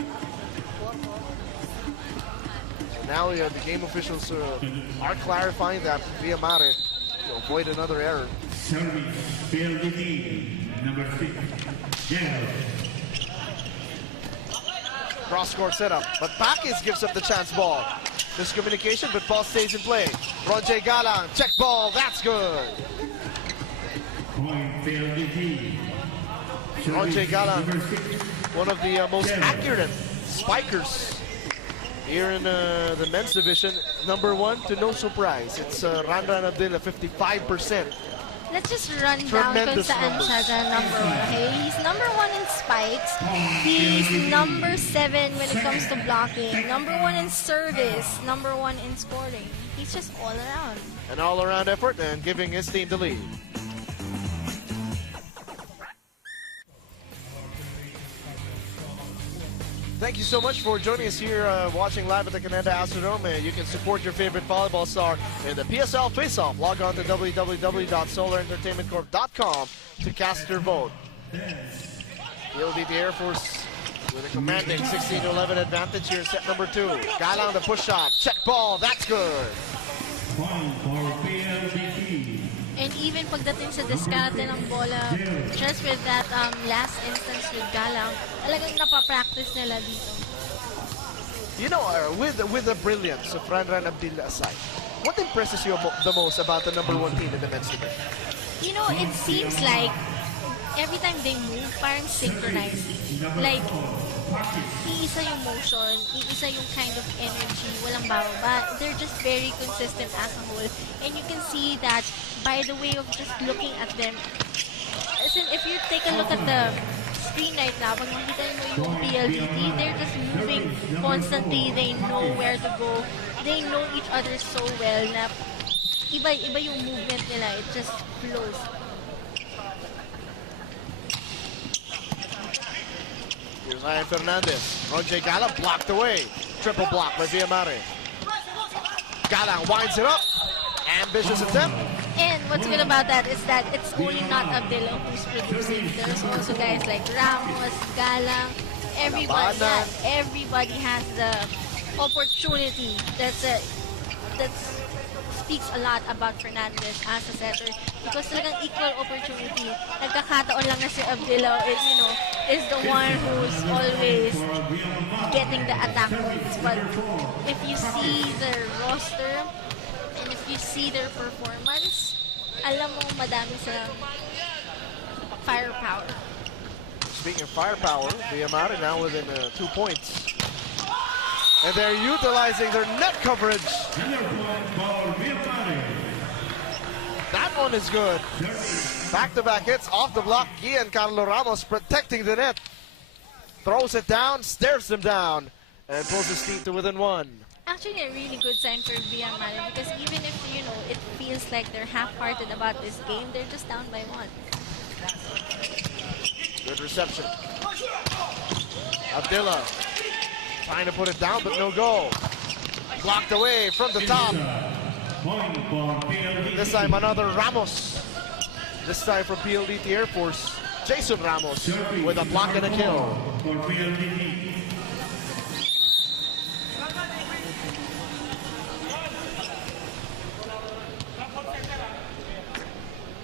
Now the game officials are clarifying that via Mare to avoid another error. Service, PLDT, number 6, Gerald. Cross-court setup, but Pakis gives up the chance ball. Miscommunication, but ball stays in play. Roger Galang, check ball, that's good. Point, PLDT. Roger Galang, Number 6, one of the most accurate spikers here in the men's division. Number 1 to no surprise. It's Ranran Abdillah, 55%. Let's just run down kung Tremendous saan numbers. siya dyan, number 1. Okay, he's number 1 in spikes. He's number 7 when it comes to blocking. Number 1 in service. Number 1 in scoring. He's just all around. An all-around effort and giving his team the lead. Thank you so much for joining us here watching live at the Canada Astrodome. You can support your favorite volleyball star in the PSL Face-Off. Log on to www.solarentertainmentcorp.com to cast your vote. PLDT Air Force with a commanding 16-11 advantage here in set number 2. Galang the push shot. Check ball. That's good. point for PLDT. And even pagdating sa diskarte ng bola, just with that last instance with Galang, talagang napapractice nila dito. You know, with the brilliance of Ranran Abdillah aside, what impresses you the most about the number 1 team in the men's division? You know, it seems like every time they move, parang synchronized. Like, iisa yung motion, iisa yung kind of energy, walang bababa. They're just very consistent as a whole. And you can see that by the way of just looking at them. As in, if you take a look at the screen right now, pag makita mo yung PLDT, they're just moving constantly. They know where to go. They know each other so well na iba yung movement nila. It just flows. Here's Ian Fernandez. Ronjay Galang blocked away. Triple block by Mare. Galang winds it up. Ambitious attempt. And what's good about that is that it's only not Abdillo who's producing. There's also guys like Ramos, Galang, everybody. Labanan. Everybody has the opportunity. That speaks a lot about Fernandez as a setter because talagang equal opportunity. Nagkakataon lang na si Abdillo is the one who's always getting the attack points. But if you see their roster and if you see their performance, alam mo madami silang firepower. Speaking of firepower, Mare now within 2 points. And they're utilizing their net coverage. That one is good. Back-to-back hits off the block. Giancarlo Ramos protecting the net. Throws it down, stares them down, and pulls his team to within 1. Actually, a really good sign for Mare because even if, it feels like they're half-hearted about this game, they're just down by 1. Good reception. Abdillah trying to put it down, but no goal. Blocked away from the top. This time another Ramos. This time from PLDT Air Force. Jason Ramos with a block and a kill.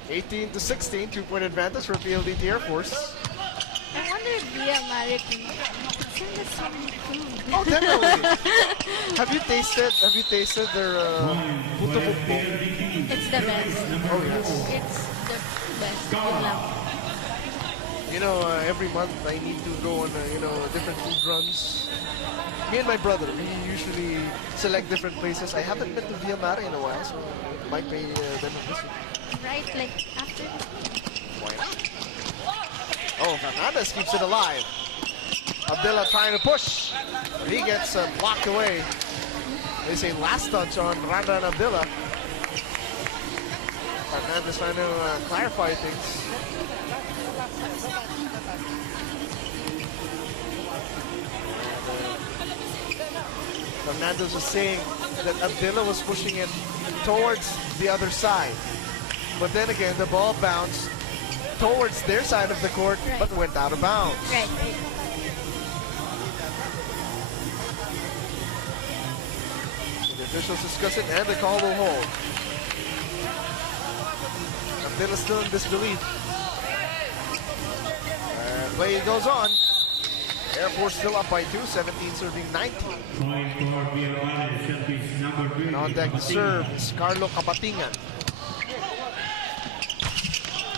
18-16, 2-point advantage for PLDT Air Force. I wonder if Mare can send us some food. Oh, definitely. Have you tasted their puto bukbo? It's the best. Oh yes. It's the best. Yun lang. Every month I need to go on different food runs. Me and my brother, we usually select different places. I haven't been to Mare in a while, so might pay them a visit. Right, like after this game. Why not? Oh, Fernandez keeps it alive. Abdillah trying to push. He gets blocked away. They say last touch on Randan Abdillah. Fernandez trying to clarify things. Fernandez was saying that Abdillah was pushing it towards the other side. But then again, the ball bounced towards their side of the court, right, but went out of bounds. Right. So the officials discuss it, and the call will hold. Abdillah still in disbelief. And play goes on. Air Force still up by 2, 17 serving 19. And on deck to serve is Carlo Capatingan.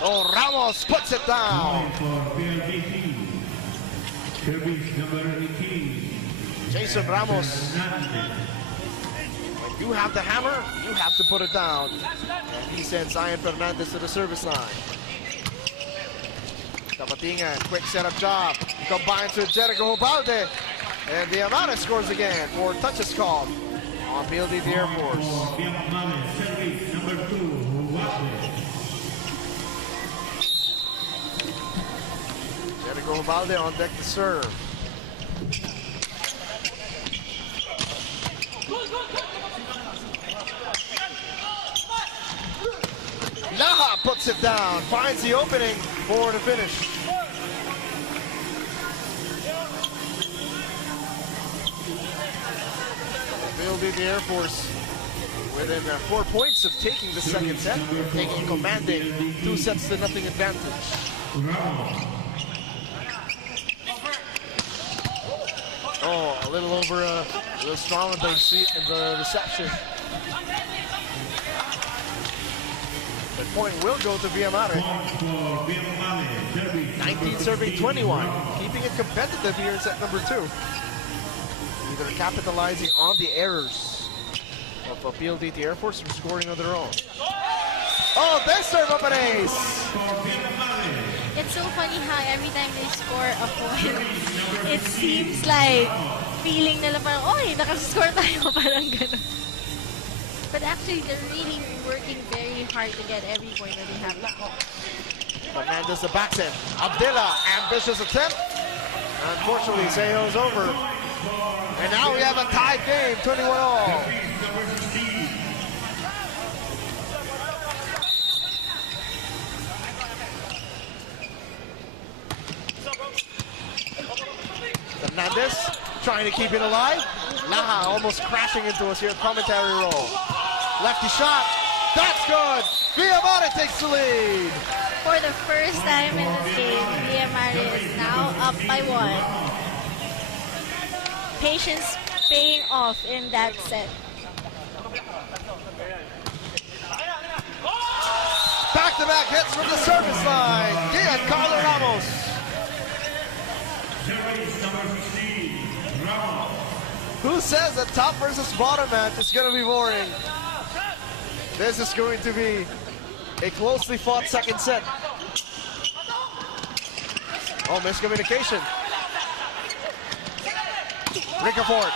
Oh, Ramos puts it down. Jason Ramos. When you have the hammer, you have to put it down. And he sends Ian Fernandez to the service line. Capatingan, quick setup job. Combines with Jericho Hobalde. And the Mare scores again. 4 touches called on PLDT Air Force. Jericho Hobalde on deck to serve. Naha puts it down, finds the opening for the finish. PLDT Air Force within 4 points of taking the second set, taking commanding 2-0 advantage. Oh, a little over, a little strong in the reception. The point will go to Mare. 19 serving 21, keeping it competitive here in set number 2. Either capitalizing on the errors of PLDT Air Force or scoring on their own. Oh, they serve up an ace! It's so funny how every time they score a point, it seems like feeling nila parang, oy, nakascore tayo, parang ganun. But actually, they're really working very hard to get every point that they have. Fernandez the backs end. Abdillah, ambitious attempt. Unfortunately, Seo's over. And now we have a tied game, 21-all. Fernandez trying to keep it alive. Laha almost crashing into us here at commentary roll. Lefty shot. That's good. Villa takes the lead. For the first time in this game, Mare is now up by 1. Patience paying off in that set. Back-to-back hits from the service line. Giancarlo Ramos. Who says that top versus bottom match is going to be boring? This is going to be a closely fought second set. Oh, miscommunication. Ricafort.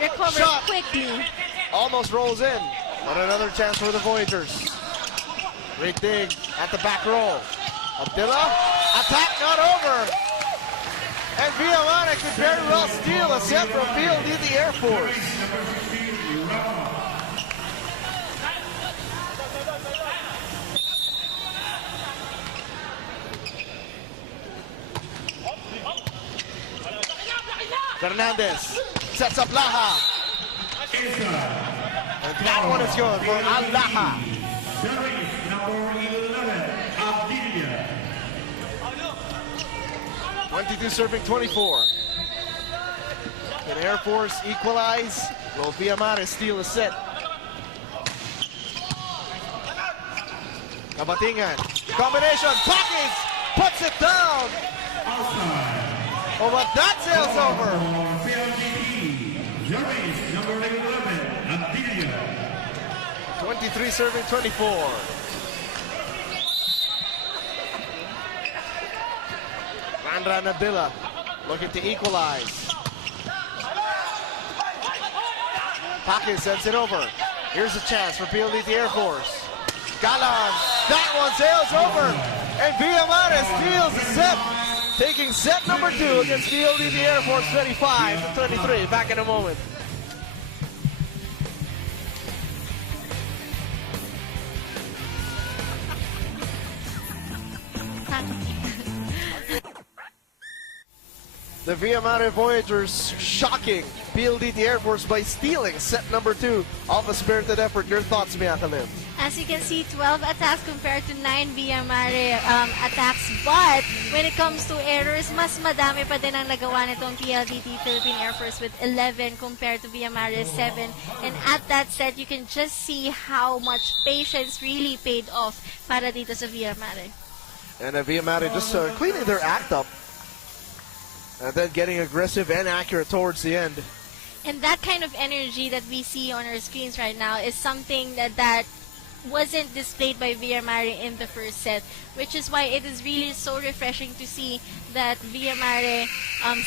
Recovered Shot. quickly. Almost rolls in. But another chance for the Voyagers. Great dig at the back roll. Abdillah. Attack not over. And Villa could very well steal a set from PLDT Air Force. Fernandez sets up Laha. And that one is good for Al-Laha. Service number 11, Abdilia. 22 serving 24. Can Air Force equalize? Will Mare steal a set? Kabatingan. Combination. Pockets. Puts it down. Oh, but that sails over. PLDT. Service number 11, Abdilia. 23 serving 24. Randra Nabila looking to equalize. Pocket sends it over. Here's a chance for PLDT Air Force. Galan, that one sails over. And Mare steals the set. Taking set number 2 against PLDT Air Force 25-23. Back in a moment. The Mare Voyagers shocking PLDT Air Force by stealing set number 2 of a spirited effort. Your thoughts, Mia Khalil? As you can see, 12 attacks compared to 9 Mare attacks. But when it comes to errors, mas madami pa din ang nagawa nitong PLDT Philippine Air Force with 11 compared to Mare's 7. And at that set, you can just see how much patience really paid off para dito sa Mare. And Mare just cleaning their act up. And then getting aggressive and accurate towards the end. And that kind of energy that we see on our screens right now is something that wasn't displayed by Mare in the first set, which is why it is really so refreshing to see that Mare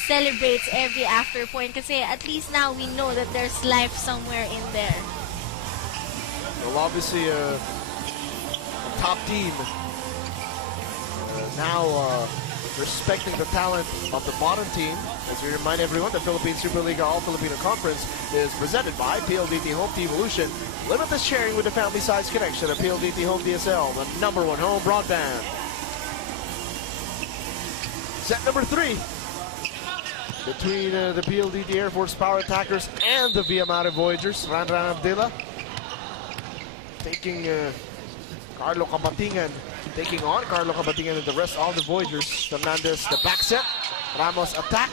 celebrates every after point, kasi at least now we know that there's life somewhere in there. Well, obviously a top team now respecting the talent of the bottom team. As we remind everyone, the Philippine Super League All-Filipino Conference is presented by PLDT Home Evolution. Limitless sharing with the family size connection of PLDT Home DSL, the #1 home broadband. Set number 3 between the PLDT Air Force Power Attackers and the Mare Voyagers. Randran Abdillah taking Carlo Kabatingan, taking on Carlo Kabatingan and the rest of the Voyagers. Fernandez, the back set. Ramos attack.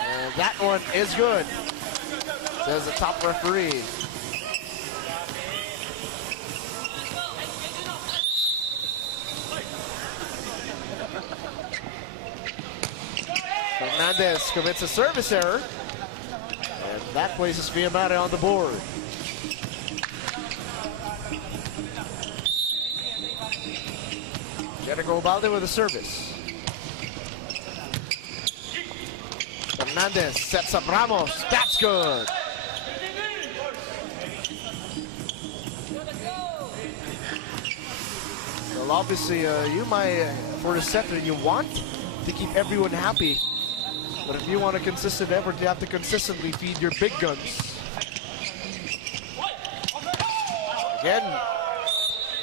And that one is good, says the top referee. Fernandez commits a service error. And that places Mare on the board. Jericho Balde with a service. Fernandez sets up Ramos. That's good. Well, obviously, you might, for the setter, you want to keep everyone happy. But if you want a consistent effort, you have to consistently feed your big guns. Again,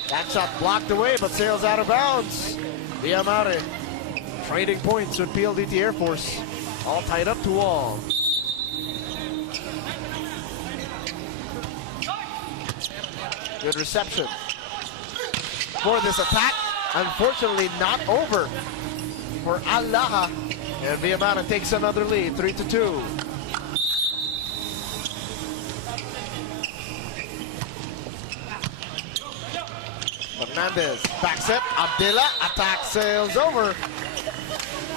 that shot blocked away, but sails out of bounds. Via Mare trading points with PLDT Air Force. All tied up to all. Good reception for this attack. Unfortunately, not over for Al-Laha. And Via Mare takes another lead, 3-2. Fernandez backs it. Abdillah attack sails over.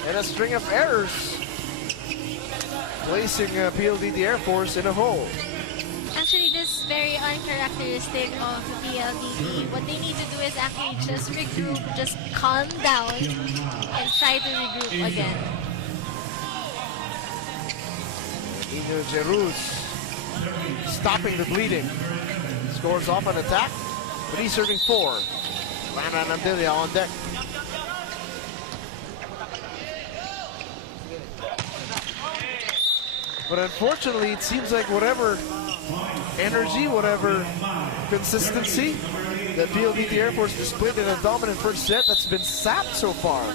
And a string of errors, placing PLDT Air Force in a hole. Actually, this is very uncharacteristic of PLDT. What they need to do is actually just regroup, just calm down, and try to regroup again. Ino Jeruz stopping the bleeding. Scores off an attack, but he's serving 4. Rana Namdilia on deck. But unfortunately, it seems like whatever energy, whatever consistency that PLDT Air Force displayed in a dominant first set, that's been sapped so far.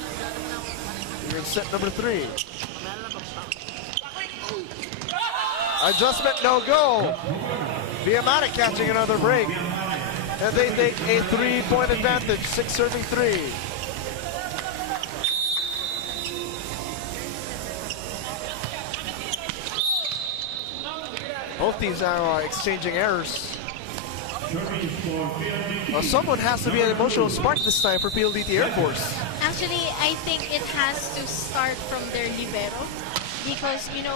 We're in set number 3. Adjustment, no go. Via Mare catching another break. And they take a 3-point advantage, 6-3. Both teams now exchanging errors. Well, someone has to be an emotional spark this time for PLDT Air Force. Actually, I think it has to start from their libero. Because, you know,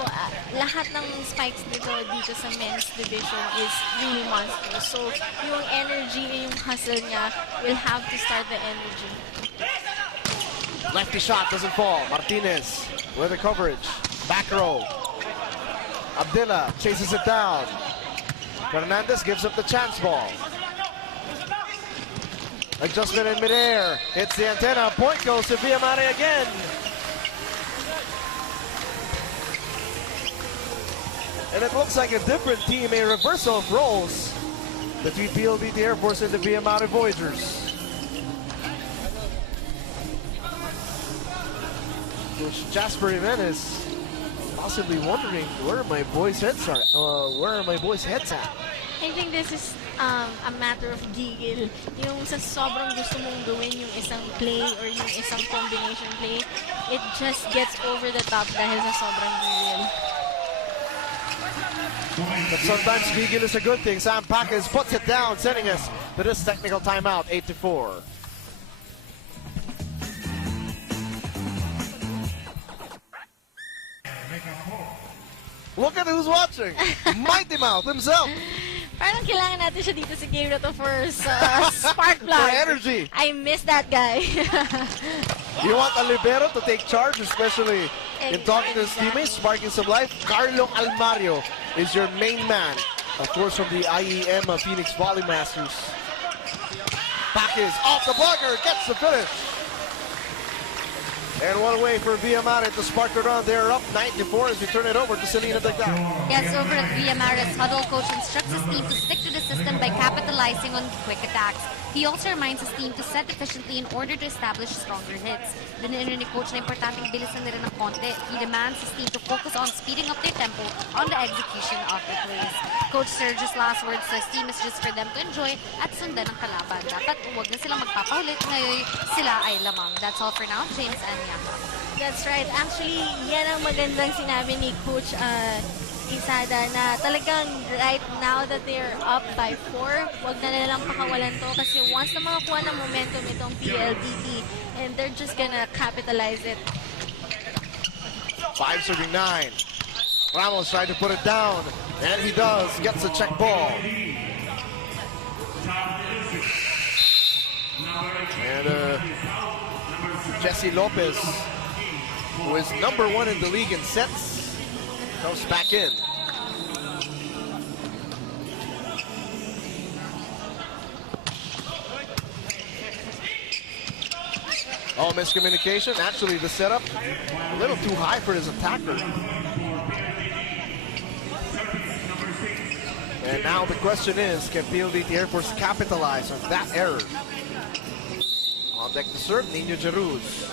lahat ng spikes dito sa men's division is really monstrous. So, yung energy, yung hustle niya will have to start the energy. Lefty shot doesn't fall. Martinez with the coverage. Back row. Abdillah chases it down. Fernandez gives up the chance ball. Adjustment in midair. Hits the antenna. Point goes to Via Mare again. And it looks like a different team, a reversal of roles between PLDT Air Force and the Via Mare Voyagers. Coach Jasper Jimenez possibly wondering where my boys' heads are. Where are my boys' heads at? I think this is a matter of gigil. Yung sa sobrang gusto mong gawin yung isang play or yung isang combination play, it just gets over the top dahil sa sobrang gigil. But sometimes gigil is a good thing. Sam Packers puts it down, sending us to this technical timeout, 8-4. Look at who's watching. Mighty Mouth himself. Parang kailangan natin siya dito sa game na to for spark plug. For energy. I miss that guy. You want a libero to take charge, especially in talking to his teammates, sparking some life? Carlo Almario is your main man. Of course, from the IEM Phoenix Volley Masters. Packers off the blocker, gets the finish. And one way for Via Mare to spark the run. They're up 9-4 as we turn it over to Selena Dagdag. Yes, over at Via Mare's huddle, coach instructs his team to stick to the system by capitalizing on quick attacks. He also reminds his team to set efficiently in order to establish stronger hits. Dinino ni coach na importanteng bilisan nila ng konti. He demands his team to focus on speeding up their tempo on the execution of the plays. Coach Serge's last words to his team is just for them to enjoy at sundan ng kalaban. Dapat huwag na silang magpapahulit ngayon sila ay lamang. That's all for now. James and Yama. That's right. Actually, yan ang magandang sinabi ni Coach Isada na talagang right now that they're up by 4, wag na nilang pakawalan to kasi once na makakuha ng momentum itong PLDT and they're just gonna capitalize it. 5-9. Ramos tried to put it down, and he does. Gets a check ball. And Jesse Lopez, who is number 1 in the league in sets, comes back in. Oh, miscommunication. Actually, the setup a little too high for his attacker. And now the question is, can PLDT Air Force capitalize on that error? On deck to serve, Nino Jaruz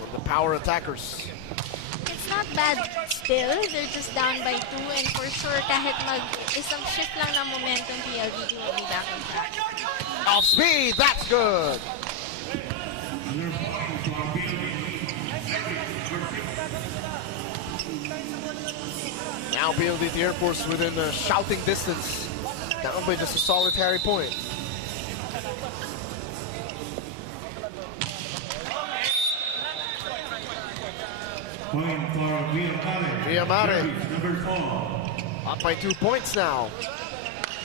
with the power attackers. It's not bad still. They're just down by 2, and for sure kahit isang shift lang ng momentum, PLDT will be back on track. Off speed, that's good. Now PLDT Air Force within shouting distance, down by just a solitary point. Point for Villa Mare. Number 4. Up by 2 points now.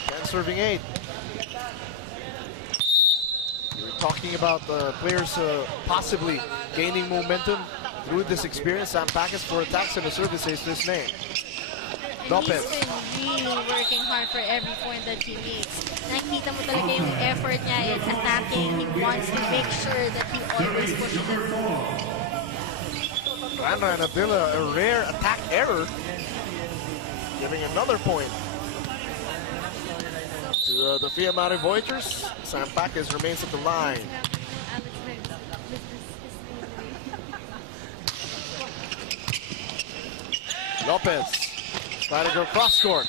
10 serving 8. You're talking about players possibly gaining momentum through this experience. Sam Pacas for attacks and the service says his name. Lopez. He's been really working hard for every point that he makes. Nakikita mo talaga yung effort niya in attacking. He wants to make sure that he always pushes it. Randra and Abdullah, a rare attack error, giving another point to the Villa Mare Voyagers. Sam Pacas remains at the line. Lopez trying to go cross court.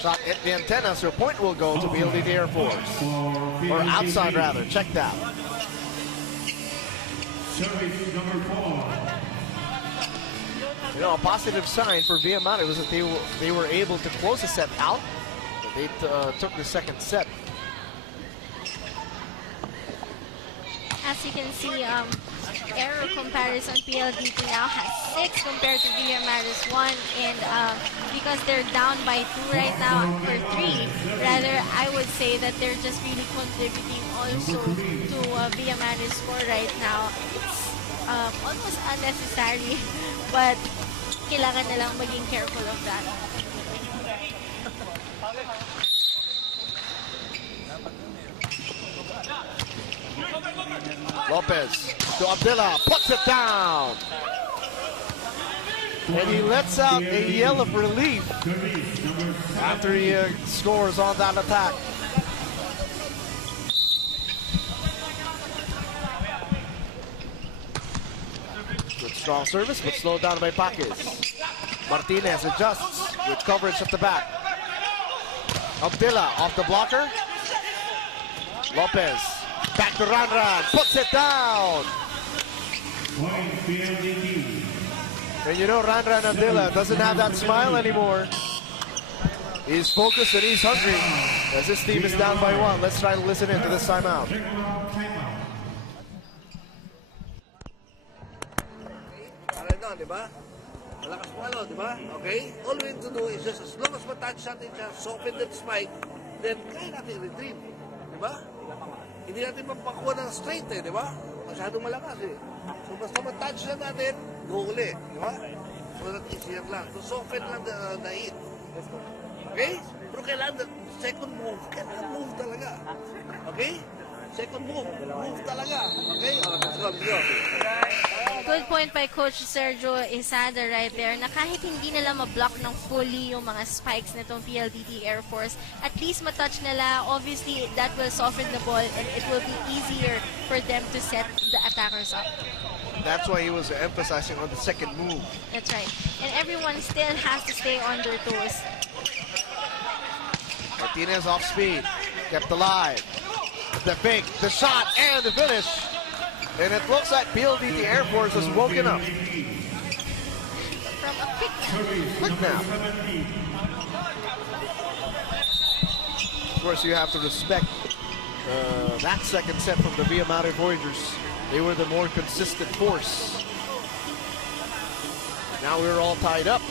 Shot at the antenna, so point will go to PLDT Air Force. Or outside rather, check that. Service number 4. You know, a positive sign for Villa Mare was that they were able to close the set out. They took the second set. As you can see, error comparison, PLDT now has 6 compared to Villa Mare's 1, and because they're down by 2 right now, or 3 rather, I would say that they're just really contributing also to Villa Mare's score right now. It's almost unnecessary, but kailangan na lang maging careful of that. Lopez to Abdullah, puts it down. And he lets out a yell of relief after he scores on that attack. Good strong service, but slowed down by Pacas. Martinez adjusts with coverage at the back. Abdullah off the blocker. Lopez back to Ranran, puts it down. And you know Ranran Abdullah doesn't have that smile anymore. He's focused and he's hungry as this team is down by 1. Let's try to listen in to this timeout. Diba? Malakas mo di ba? Okay? All we need to do is just as long as matouch natin siya, soften that spike, then kaya natin retrieve. Diba? Hindi natin mapakuha ng straight di ba? Masyadong malakas So basta matouch na natin, go uli. Diba? So that easier lang. So soften lang the hit. Okay? Pero kailangan, second move, kailangan move talaga. Okay? Second move talaga. Okay? Let's go. Good point by Coach Sergio Isada right there na kahit hindi nila ma-block ng fully yung mga spikes nitong PLDT Air Force, at least matouch nila. Obviously, that will soften the ball and it will be easier for them to set the attackers up. That's why he was emphasizing on the second move. That's right. And everyone still has to stay on their toes. Martinez off speed, kept alive. The fake, the shot, and the finish. And it looks like PLDT Air Force has woken up From a quick nap. Of course, you have to respect that second set from the Villa Mare Voyagers. They were the more consistent force. Now we're all tied up.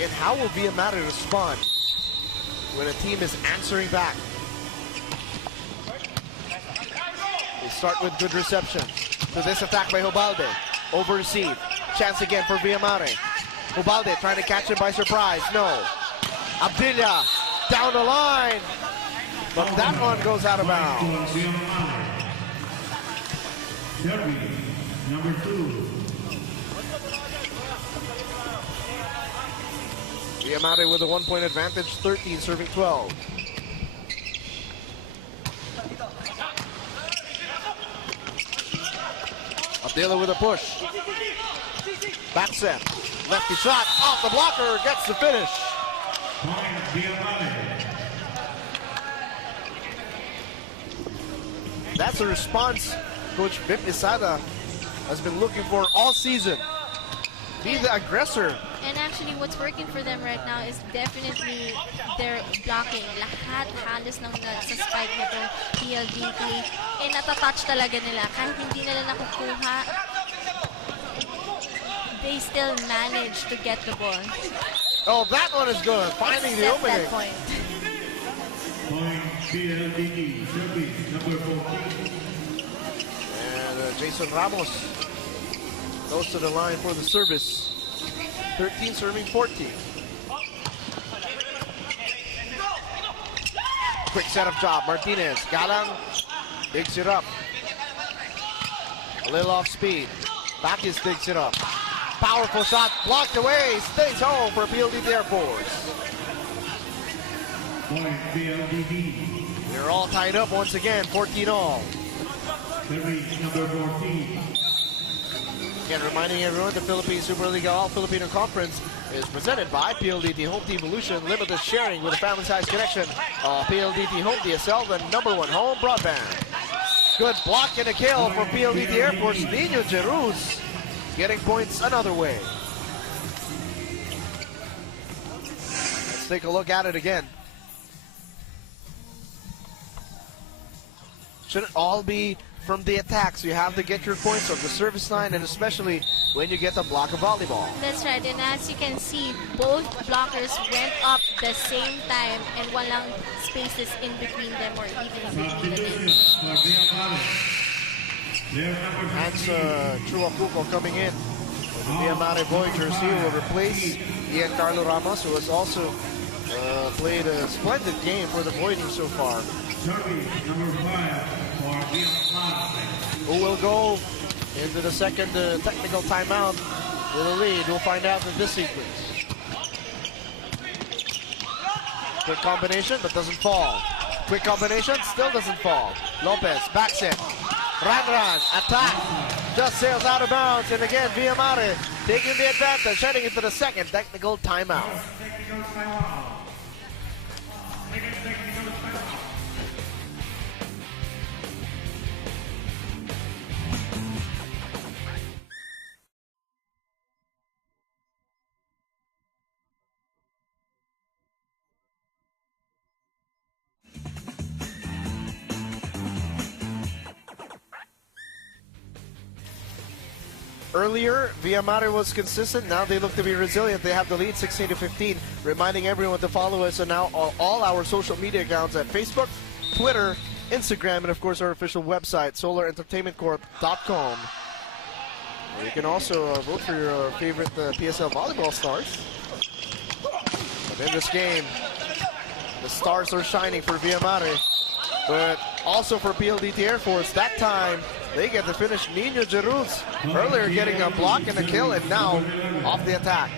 And how will Villa Mare respond when a team is answering back? They start with good reception to this attack by Hobalde. Over receive. Chance again for Villa Mare. Hobalde trying to catch him by surprise. No. Abdullah down the line. But that one goes out of bounds. Service number 2. Mare with a 1-point advantage, 13 serving 12. Abdullah with a push. Back set. Lefty shot off the blocker, gets the finish. Point Via Mare. That's a response Coach Vip Isada has been looking for all season. Be the aggressor. And actually, what's working for them right now is definitely their blocking. Lahat halos ng sa spike nitong PLDT. Natatouch talaga nila. Kahit hindi nila nakukuha, they still manage to get the ball. Oh, that one is good. Finding the Except opening. that point. Point PLDT. Service number 14. And Jason Ramos goes to the line for the service. 13 serving 14. Quick setup job. Martinez. Galang digs it up. A little off speed. Bacchus digs it up. Powerful shot. Blocked away. Stays home for PLDT Air Force. Point PLDT. They're all tied up once again. 14 all. Service number 14. Again, reminding everyone the Philippine Superliga All-Filipino Conference is presented by PLDT Home Evolution, limited sharing with a family-sized connection. PLDT Home DSL, the #1 home broadband. Good block and a kill for PLDT Air Force. Nino Jeruz getting points another way. Let's take a look at it again. Shouldn't all be from the attacks. You have to get your points from the service line, and especially when you get a block of volleyball. That's right, and as you can see, both blockers went up the same time and walang spaces in between them or even in between the names. For Via Mare. Player number Hans 15. Chuacuco coming in. The Via Mare Voyagers, he will replace Giancarlo Ramos, who has also played a splendid game for the Voyagers so far. Service number 5 for Via Mare. Who will go into the second technical timeout with a lead? We'll find out in this sequence. Quick combination, but doesn't fall. Quick combination, still doesn't fall. Lopez, back set. Ran, attack. Just sails out of bounds, and again, Via Mare taking the advantage, heading into the second technical timeout. Technical timeout. Second technical timeout. Earlier, Via Mare was consistent. Now they look to be resilient. They have the lead 16-15. Reminding everyone to follow us on all our social media accounts at Facebook, Twitter, Instagram, and of course our official website, solarentertainmentcorp.com. You can also vote for your favorite PSL volleyball stars. But in this game, the stars are shining for Via Mare, but also for PLDT Air Force. That time, they get to finish. Nino Jeruz earlier getting a block and a kill, and now off the attack.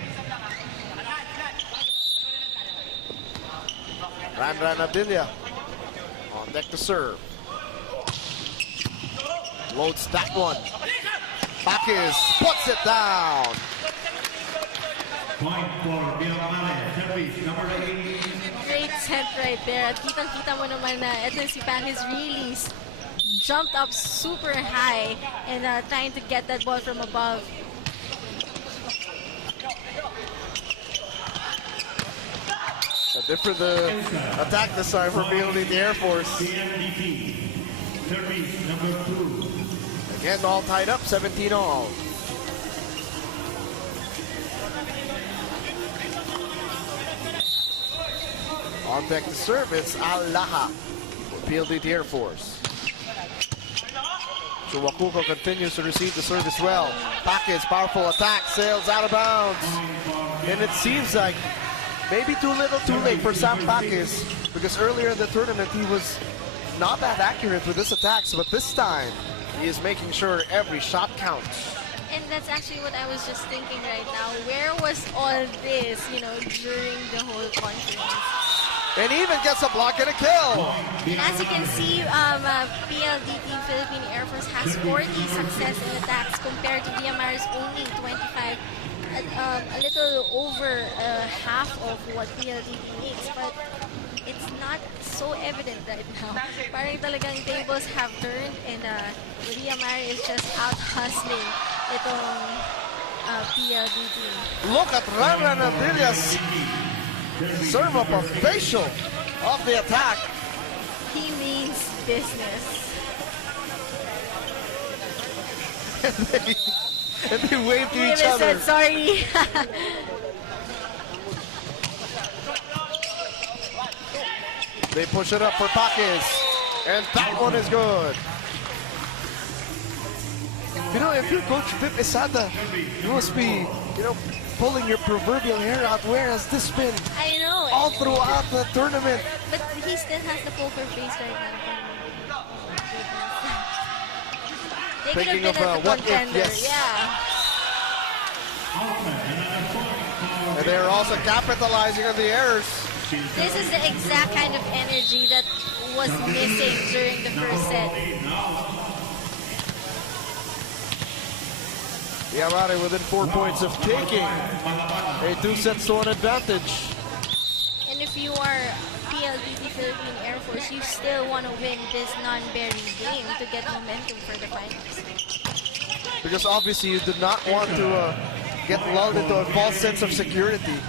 Ran Abdilia on deck to serve. Loads that one. Bacchus puts it down. Point for Via Mare. Service number 8. Great set right there. At kitang-kita mo naman na ito si Bacchus really jumped up super high and trying to get that ball from above. A different attack this time for PLDT Air Force. PLDT. Service number 2. Again, all tied up, 17 all. On deck to serve, it's Al-Laha for PLDT Air Force. Chuacuco continues to receive the service well. Package, powerful attack, sails out of bounds. And it seems like maybe too little too late for Sam Package, because earlier in the tournament he was not that accurate with his attacks, but this time He is making sure every shot counts. And that's actually what I was just thinking right now. Where was all this, during the whole conference? And he even gets a block and a kill. And as you can see, PLDT Philippine Air Force has 40 success in attacks compared to VMR's only 25. A little over half of what PLDT makes, but it's not so evident right now. Parang talagang tables have turned and Mare is just out hustling itong PLDT. Look at Rana Nadilla's serve up a facial of the attack. He means business. And they wave to He each even other. said sorry. They push it up for Pakis. And that one is good. If you're Coach Vip Esada, you must be, pulling your proverbial hair out. Where has this been? I know. All throughout the tournament. But he still has the poker face right now. They could have Thinking been of at the what if, contender. yes. Yeah. And they're also capitalizing on the errors. This is the exact kind of energy that was missing during the first set. Mare within 4 points of taking a 2-1 advantage. And if you are PLDT Philippine Air Force, you still want to win this non-bearing game to get momentum for the finals. Because obviously you do not want to get lulled into a false sense of security.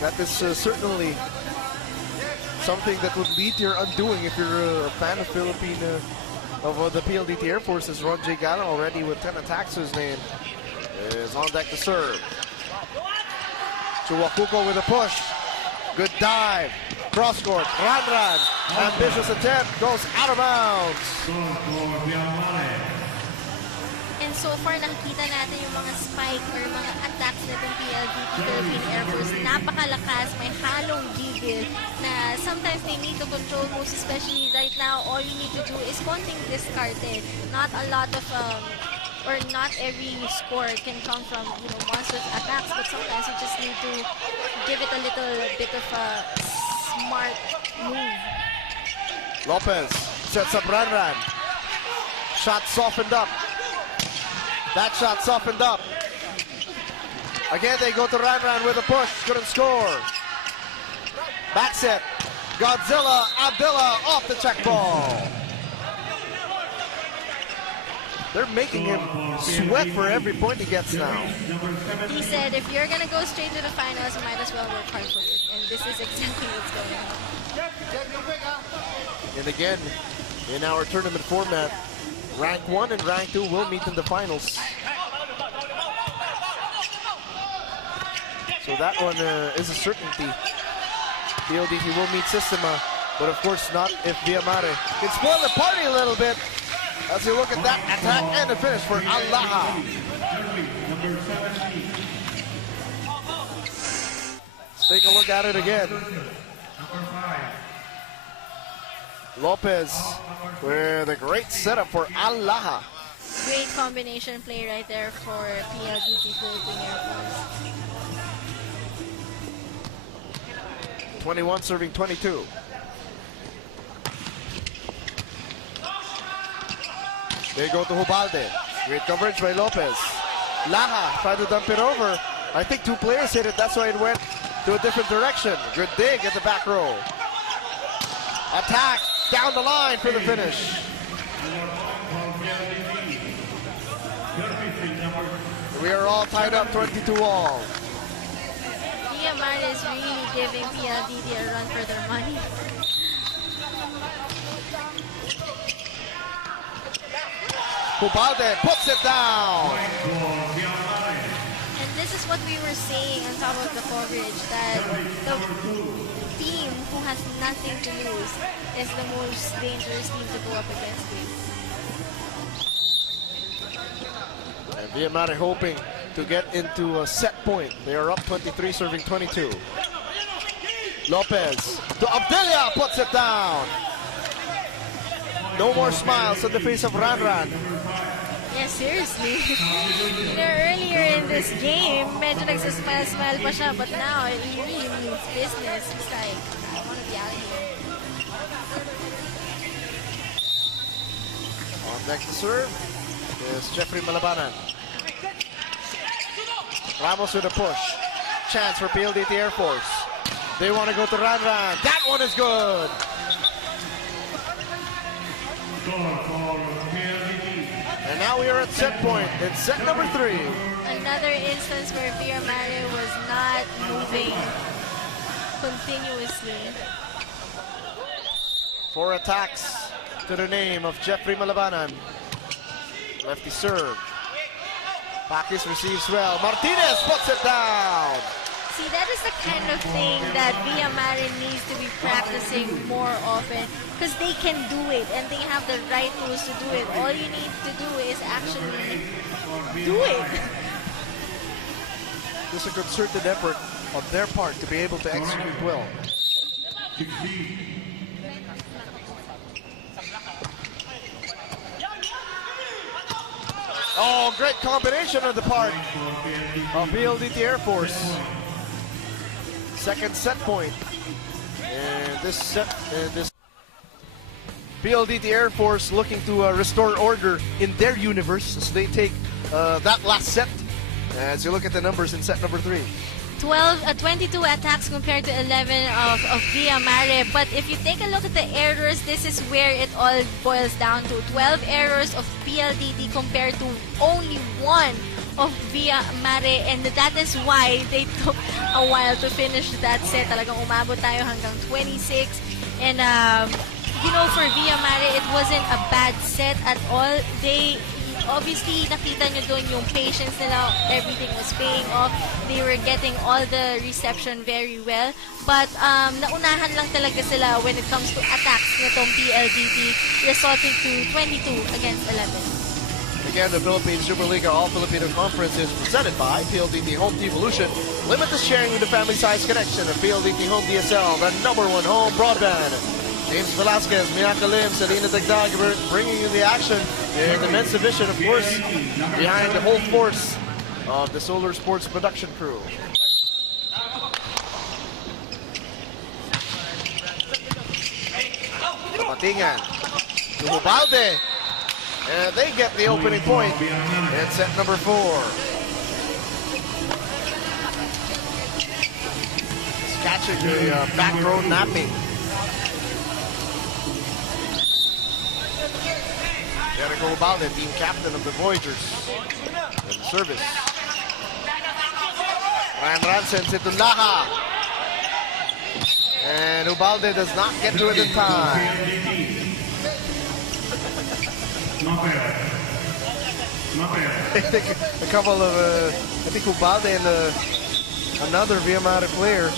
That is certainly something that would lead to your undoing if you're a fan of the PLDT Air Forces. Ron J. Gallo already with 10 attacks to his name is on deck to serve. Chuakuko with a push. Good dive. Cross court. Ran. Ambitious attempt. Goes out of bounds. And so far, nakikita natin yung mga spike or mga attacks nitong PLDT Philippine Air Force. Napakalakas, may halong gigil na sometimes they need to control moves, especially right now. All you need to do is konting discarded. Not a lot of, or not every score can come from, monster attacks, but sometimes you just need to give it a little bit of a smart move. Lopez sets up Ran. Shot softened up. That shot softened up. Again, they go to Ran with a push. Couldn't score. Back set. Godzilla Abdullah off the check ball. They're making him sweat for every point he gets now. He said, if you're going to go straight to the finals, you might as well work hard for it. And this is exactly what's going on. And again, in our tournament format, Rank 1 and Rank 2 will meet in the finals. So that one is a certainty. PLDT will meet Sistema, but of course not if Mare can spoil the party a little bit. As you look at that attack and the finish for Allaha. Let's take a look at it again. Lopez with a great setup for Allaha. Great combination play right there for PLDT Philippine Air Force. 21 serving 22. They go to Hubalde. Great coverage by Lopez. Laha tried to dump it over. I think two players hit it. That's why it went to a different direction. Good dig at the back row. Attack down the line for the finish. We are all tied up 22-all. Mare is really giving PLDT a run for their money. Hubalde puts it down. And this is what we were saying on top of the coverage, that the team who has nothing to lose is the most dangerous team to go up against with. And Mare hoping to get into a set point. They are up 23, serving 22. Lopez to Abdelia, puts it down. No more smiles on the face of Ranran. Yeah, seriously. Earlier in this game, medyo nagsasmile-smile pa siya, but now, it really means business. It's like, I want to be out of here. On deck to serve is Jeffrey Malabanan. Ramos with a push. Chance for PLDT Air Force. They want to go to Ranran. That one is good. And now we are at set point. It's set number 3. Another instance where Mare was not moving continuously. 4 attacks to the name of Jeffrey Malabanan. Lefty serve. Pakis receives well. Martinez puts it down. See, that is the kind of thing that Mare needs to be practicing more often, because they can do it and they have the right tools to do it. All you need to do is actually do it. There's a concerted effort on their part to be able to execute well. Oh, great combination on the part of PLDT Air Force. Second set point. And this PLDT Air Force looking to restore order in their universe as they take that last set. As you look at the numbers in set number 3. 22 attacks compared to 11 of Mare. But if you take a look at the errors, this is where it all boils down to. 12 errors of PLDT compared to only 1 of Mare, and that is why they took a while to finish that set. Talagang umabot tayo hanggang 26. And you know, for Mare, it wasn't a bad set at all. They obviously, nakita nyo doon yung patience nila. Everything was paying off. They were getting all the reception very well. But naunahan lang talaga sila when it comes to attacks nitong PLDT, resulting to 22 against 11. Again, the Philippines Super League All-Filipino Conference is presented by PLDT Home Devolution. Limitless sharing with a family-size connection of PLDT Home DSL, the #1 home broadband. James Velasquez, Miyaka Lim, Selena Dagdag bringing you the action in the men's division, of course, behind the whole force of the Solar Sports production crew. Matingan to Ubalde, and they get the opening point in set number 4. Catching the back row napping. Gotta go about it, team captain of the Voyagers. And service. Ryan sends it to Laha. And Ubalde does not get to it in time. I think a couple of, I think Ubalde and another Mare player.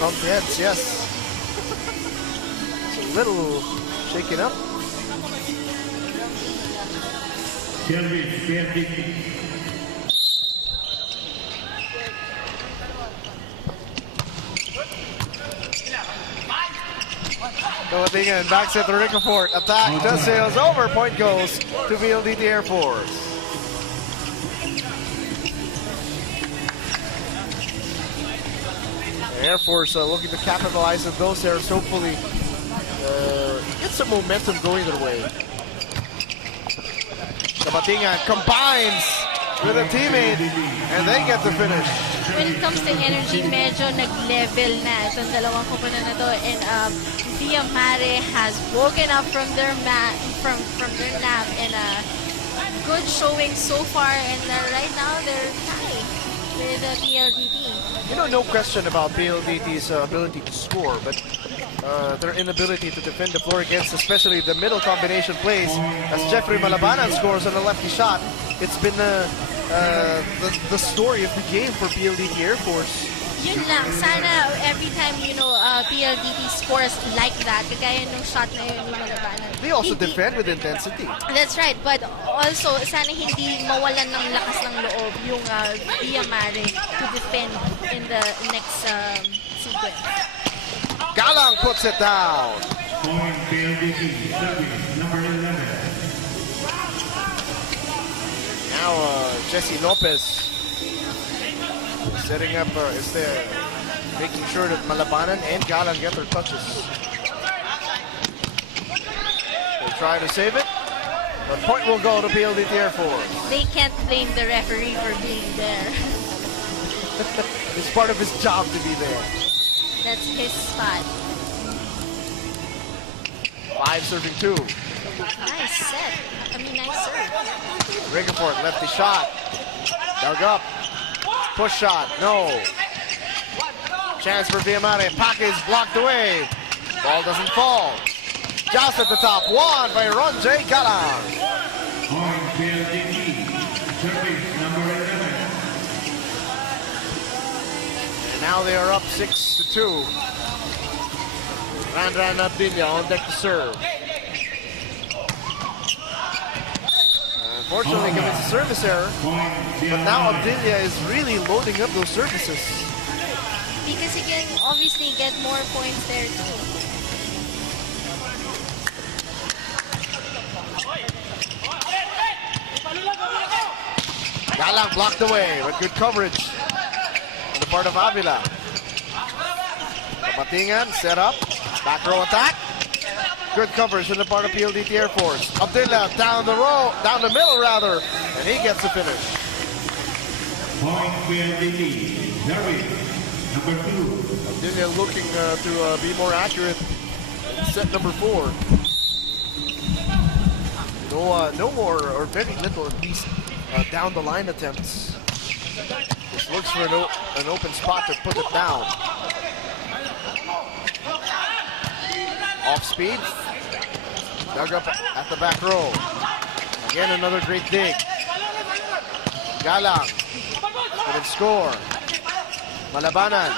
Bumped heads, yes. It's a little shaken up. Again, back set to Ricafort. Attack just sails over. Point goes to PLDT Air Force. Air Force looking to capitalize on those errors. Hopefully, get some momentum going their way. Kabatingan combines with a teammate, and they get the finish. When it comes to energy, medyo nag-level na itong dalawang kupunan na to, and Mare has woken up from their nap, and good showing so far, and right now they're tied with PLDT. You know, no question about PLDT's ability to score, but their inability to defend the floor against, especially the middle combination plays, as Jeffrey Malabanan scores on a lefty shot. It's been the story of the game for PLDT Air Force. Yun lang, sana every time, you know, PLDT scores like that, kagaya nung shot na yun ni Malabanan. They also defend with intensity. That's right, but also, sana hindi mawalan ng lakas ng loob yung Mare to defend in the next sequence. puts it down. Point PLDT, service number 11. Now Jesse Lopez setting up, is there, making sure that Malabanan and Galang get their touches. They try to save it, but point will go to PLDT Air Force. They can't blame the referee for being there. It's part of his job to be there. That's his spot. 5 serving 2. Nice set. Nice serve. Rigafort, lefty shot. Dug up. Push shot. No. Chance for Mare. Package blocked away. Ball doesn't fall. Just at the top. Won by Ron J. Galang. Point PLDT, service number 11. And now they are up 6-2. Randran Abdilla on deck to serve. Unfortunately, commits a service error. But now Abdilla is really loading up those services. Because he can obviously get more points there too. Galang blocked away, but good coverage on the part of Avila. Kapatingan, set up, back row attack. Good coverage on the part of PLDT Air Force. Abdilla down the middle rather, and he gets the finish. Point PLDT, service number 2. Abdilla looking to be more accurate in set number 4. No more, or very little at least, down the line attempts. Just looks for an open spot to put it down. Off speed. Dug up at the back row. Again, another great dig. Galang couldn't score. Malabanan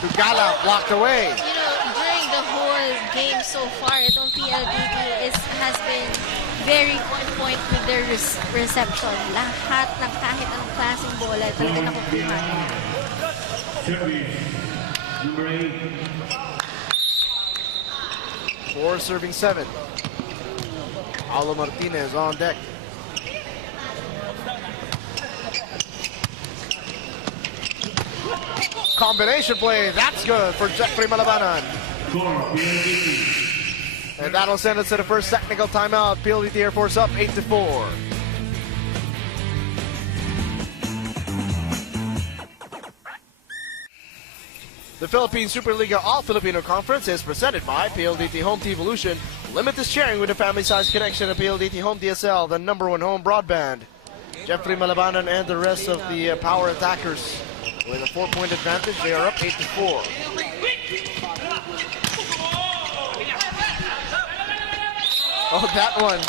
to Galang, blocked away. You know, during the whole game so far, itong PLDT has been very on point with their reception. Lahat ng kahit anong klaseng bola, talaga nakukuha. Service number 8. 4 serving 7. Alo Martinez on deck. Combination play, that's good for Jeffrey Malabanan. And that'll send us to the first technical timeout. PLDT Air Force up 8-4. The Philippine Superliga All-Filipino Conference is presented by PLDT Home T-Evolution. Limitless sharing with a family-sized connection at PLDT Home DSL, the #1 home broadband. Jeffrey Malabanan and the rest of the power attackers with a 4-point advantage. They are up 8-4. Oh, that one.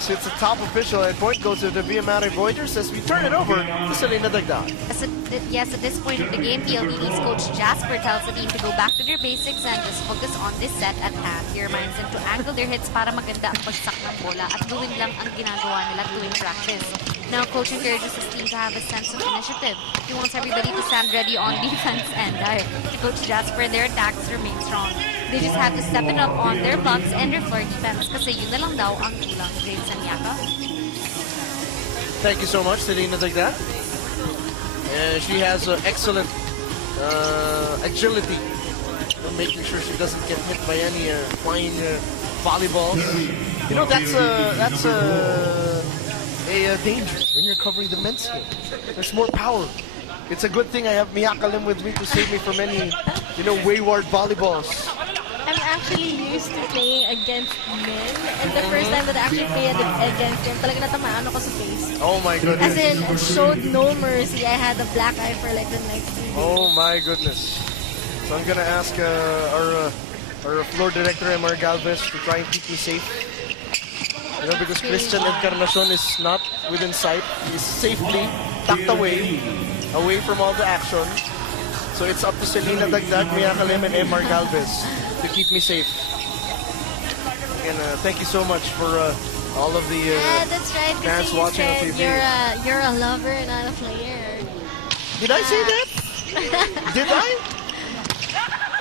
It's the top official, and point goes to the Mare Voiders as we turn it over to Selena Dagdag. Yes, at this point of the game, PLDT's coach Jasper tells the team to go back to their basics and just focus on this set at hand. He reminds them to angle their hits para maganda ang pagsak ng bola at gawin lang ang ginagawa nila tuwing practice. Now, coach encourages his team to have a sense of initiative. He wants everybody to stand ready on defense and to Coach Jasper, their attacks remain strong. They just have to step it up on their blocks and their floor defense kasi yun na lang daw ang kulang ni Grade Sanyaka. Thank you so much, Selena Dagdag. And she has excellent agility, making sure she doesn't get hit by any flying volleyballs. You know, that's a danger when you're covering the men's game. There's more power. It's a good thing I have Miyaka Lim with me to save me from any, wayward volleyballs. I'm actually used to playing against men, and the first time that I actually played against them, talaga natamaan ako sa face. Oh my goodness. As in, showed no mercy. I had a black eye for like the next 2 days. Oh my goodness. So I'm gonna ask our floor director, Mare Galvez, to try and keep me safe. Because Christian Encarnacion is not within sight. He's safely tucked away from all the action. So it's up to Selena Dagdag, Miyaka Lim, and Mare Galvez to keep me safe. And thank you so much for all of the that's right, fans watching on TV. You're a lover, not a player. Did I say that? Did I?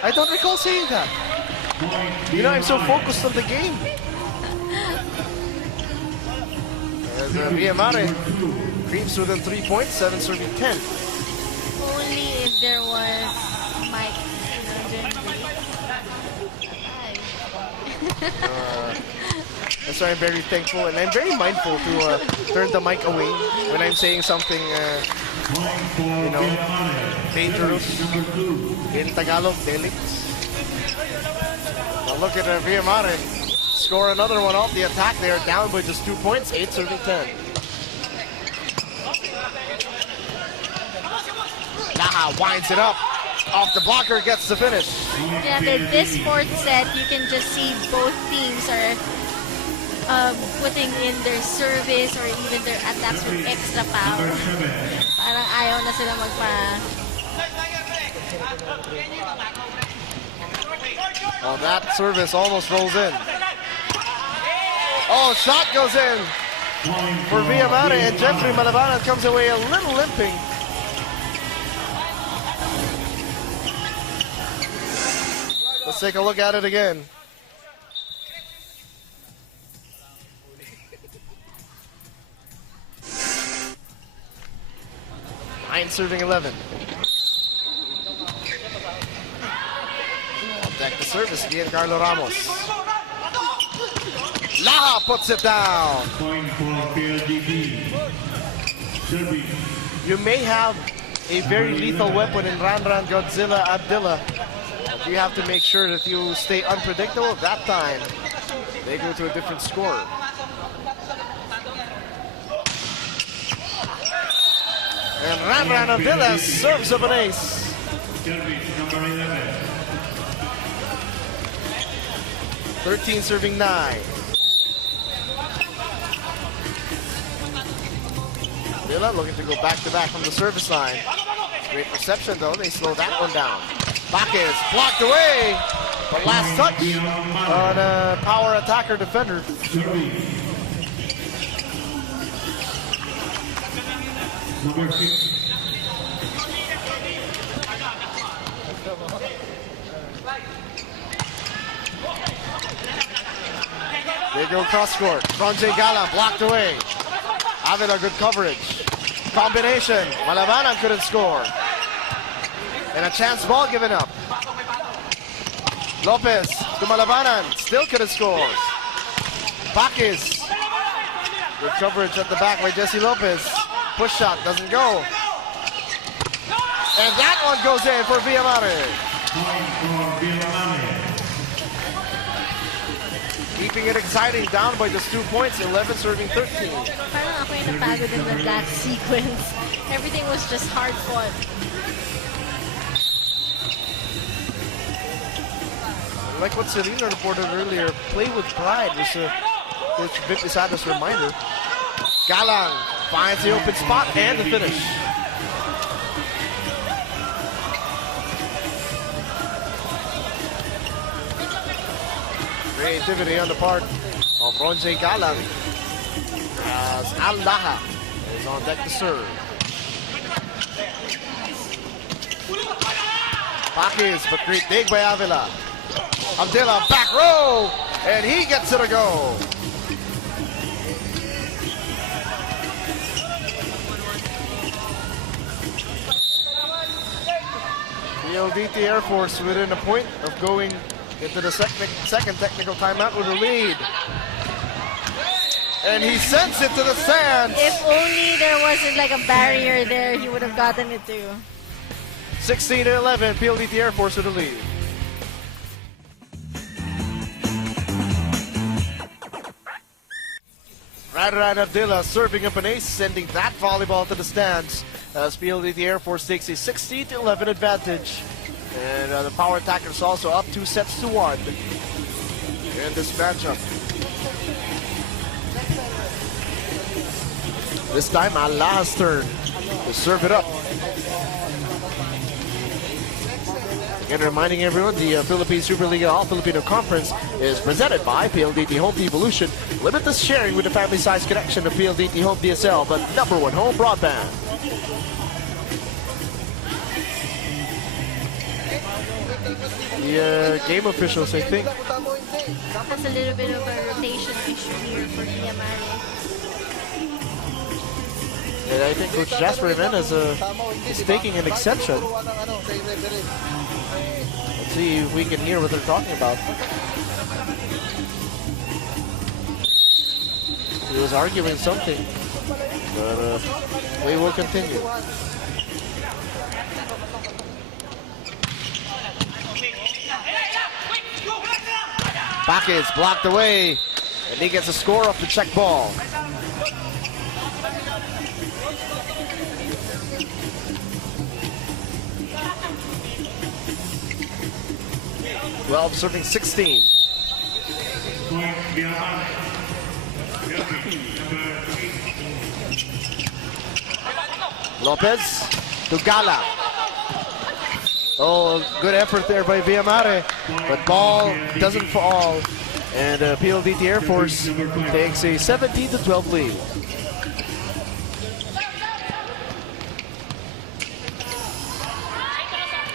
I don't recall saying that. You know, I'm so focused on the game. As Mare creeps within 3 points, 7 serving 10. Only if there was Mike. That's why I'm very thankful and I'm very mindful to turn the mic away when I'm saying something, you know, dangerous. In Tagalog, delix. Now look at Mare. Score another one off the attack. They are down by just 2 points, 8 serving 10. Laha winds it up. Off the blocker, gets the finish. Yeah, this fourth set, you can just see both teams are putting in their service or even their attacks with extra power. Parang ayaw na sila magpa... Oh, that service almost rolls in. Oh, shot goes in for Mare, and Jeffrey Malabanan comes away a little limping. Let's take a look at it again. Nine serving 11. Deck the service, Giancarlo Ramos. Laha puts it down. Point for PLDT. Serving. You may have a very lethal weapon in Ranran Godzilla Abdillah. You have to make sure that you stay unpredictable. That time, they go to a different score. And Ranran Abdillah serves up an ace. Serving number 11. 13 serving 9. Abdillah looking to go back-to-back from the service line. Great reception though, they slow that one down. Bakis blocked away, but last touch on a power attacker defender. Number 6. They go cross court. Bronze Gala blocked away. Avila good coverage. Combination. Malabanan couldn't score. And a chance ball given up. Lopez to Malabanan. Still couldn't score. Bakis. Good coverage at the back by Jesse Lopez. Push shot doesn't go. And that one goes in for Mare. Point for Mare. Keeping it exciting, down by just 2 points, 11 serving 13. Parang ako yung napagod in the last sequence. Everything was just hard fought. Like what Selena reported earlier, play with pride was Coach Vic Isada's reminder. Galang finds the open spot and the finish. Creativity on the part of Ronje Galang as Al-Laha is on deck to serve. Bakis, but great dig by Avila. Abdillah back row, and he gets it a go. PLDT Air Force within a point of going into the second technical timeout with a lead. And he sends it to the stands. If only there wasn't like a barrier there, he would have gotten it too. 16-11, PLDT Air Force with a lead. Radran Abdillah serving up an ace, sending that volleyball to the stands as PLDT Air Force takes a 16-11 advantage. And the power attackers also up 2 sets to 1 in this matchup. This time, Allah's turn to serve it up. Again, reminding everyone, the Philippine Superliga All-Filipino Conference is presented by PLDT Home Devolution. Limitless sharing with a family-sized connection to PLDT Home DSL, but #1 home broadband. the game officials, I think. That's a little bit of a rotation issue here for Via Mare. And I think Coach Jasper Jimenez is taking an exception. Let's see if we can hear what they're talking about. He was arguing something, but we will continue. Paquez blocked away, and he gets a score off the check ball. Serving 16. Lopez to Gala. Oh, good effort there by Via Mare, but ball doesn't fall, and PLDT Air Force takes a 17-12 lead.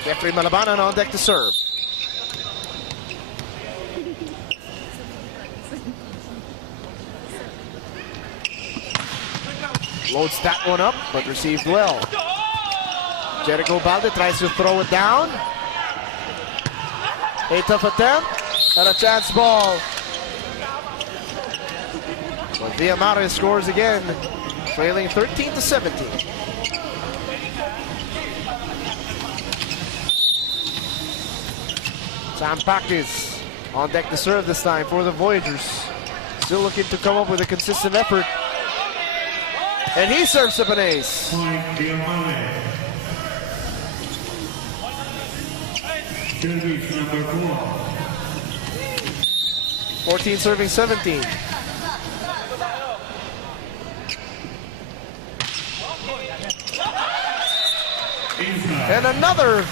Jeffrey Malabanan on deck to serve. Loads that one up, but received well. Jericho Balde tries to throw it down. A tough attempt and a chance ball. But Via Mare scores again, trailing 13-17. Sam Paquez on deck to serve this time for the Voyagers. Still looking to come up with a consistent effort. And he serves up an ace. 14 serving 17. And another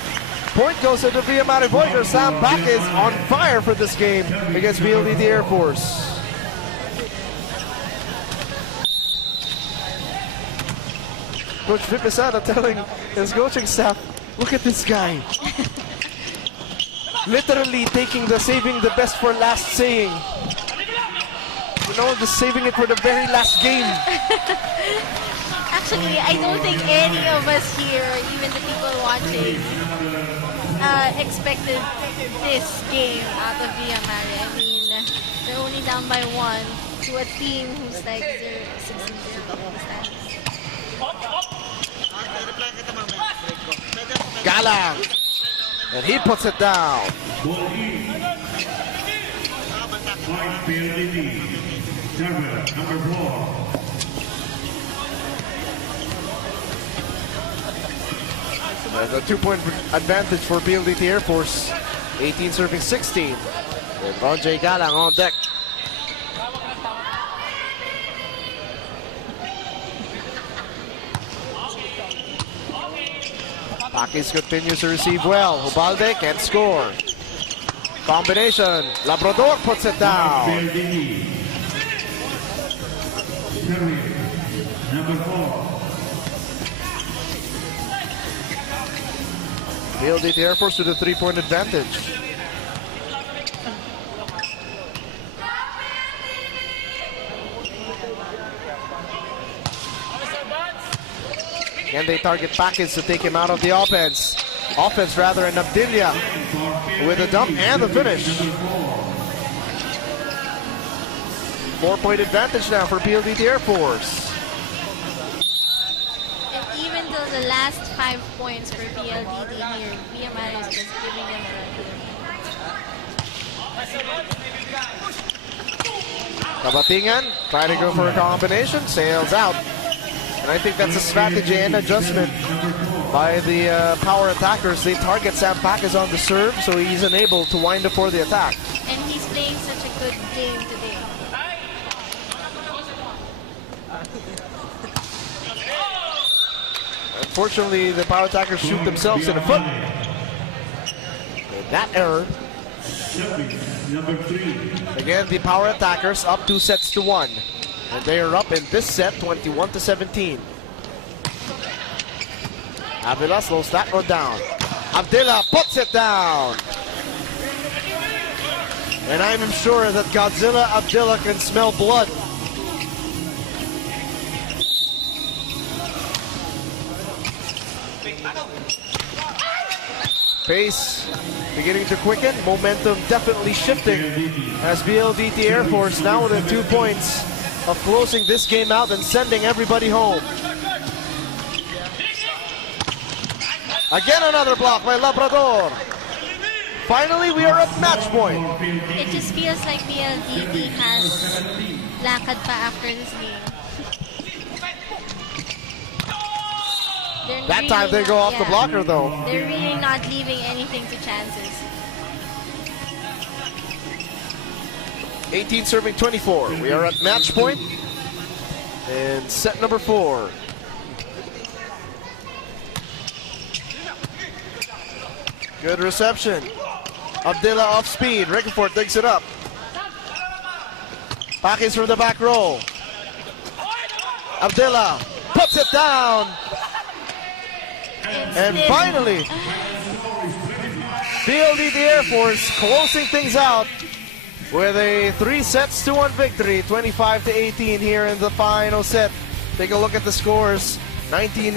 point goes to the Via Mare Voyagers. Sam Paquez on fire for this game against PLDT Air Force. Coach Vipisada telling his coaching staff, look at this guy. Literally taking the saving the best for last saying. You know, just saving it for the very last game. Actually, I don't think any of us here, even the people watching, expected this game out of Via Mare. I mean, they're only down by 1 to a team who's like 16-0. Gala, and he puts it down. And a 2-point advantage for PLDT Air Force. 18 serving 16. With Ronjay Galang on deck. Paquez continues to receive well. Ubalde can't score. Combination. Labrador puts it down. PLDT Air Force with a 3-point advantage. Can they target Paquez to take him out of the offense? Offense rather, and Abdilia with a dump and the finish. 4-point advantage now for PLDT Air Force. And even though the last 5 points for PLDT here, Via Mare is just giving them a Kabatingan trying to go for a combination, sails out. And I think that's a strategy and adjustment by the power attackers. They target Sam Paquez on the serve, so he's unable to wind up for the attack. And he's playing such a good game today. Unfortunately, the power attackers shoot themselves in the foot. With that error. Again, the power attackers up 2 sets to 1. And they are up in this set, 21-17. Avila slows that one down. Abdillah puts it down. And I'm sure that Godzilla Abdillah can smell blood. Pace beginning to quicken, momentum definitely shifting as PLDT Air Force now within 2 points of closing this game out and sending everybody home. Again another block by Labrador. Finally, we are at match point. It just feels like PLDT has lakad pa after this game. That time they go off the blocker though. They're really not leaving anything to chances. 18 serving 24. We are at match point in set number 4. Good reception. Abdillah off speed. Rickenfort digs it up. Pakis from the back row. Abdillah puts it down. And finally, PLDT Air Force closing things out with a 3-1 victory, 25-18 here in the final set. Take a look at the scores. 25-19,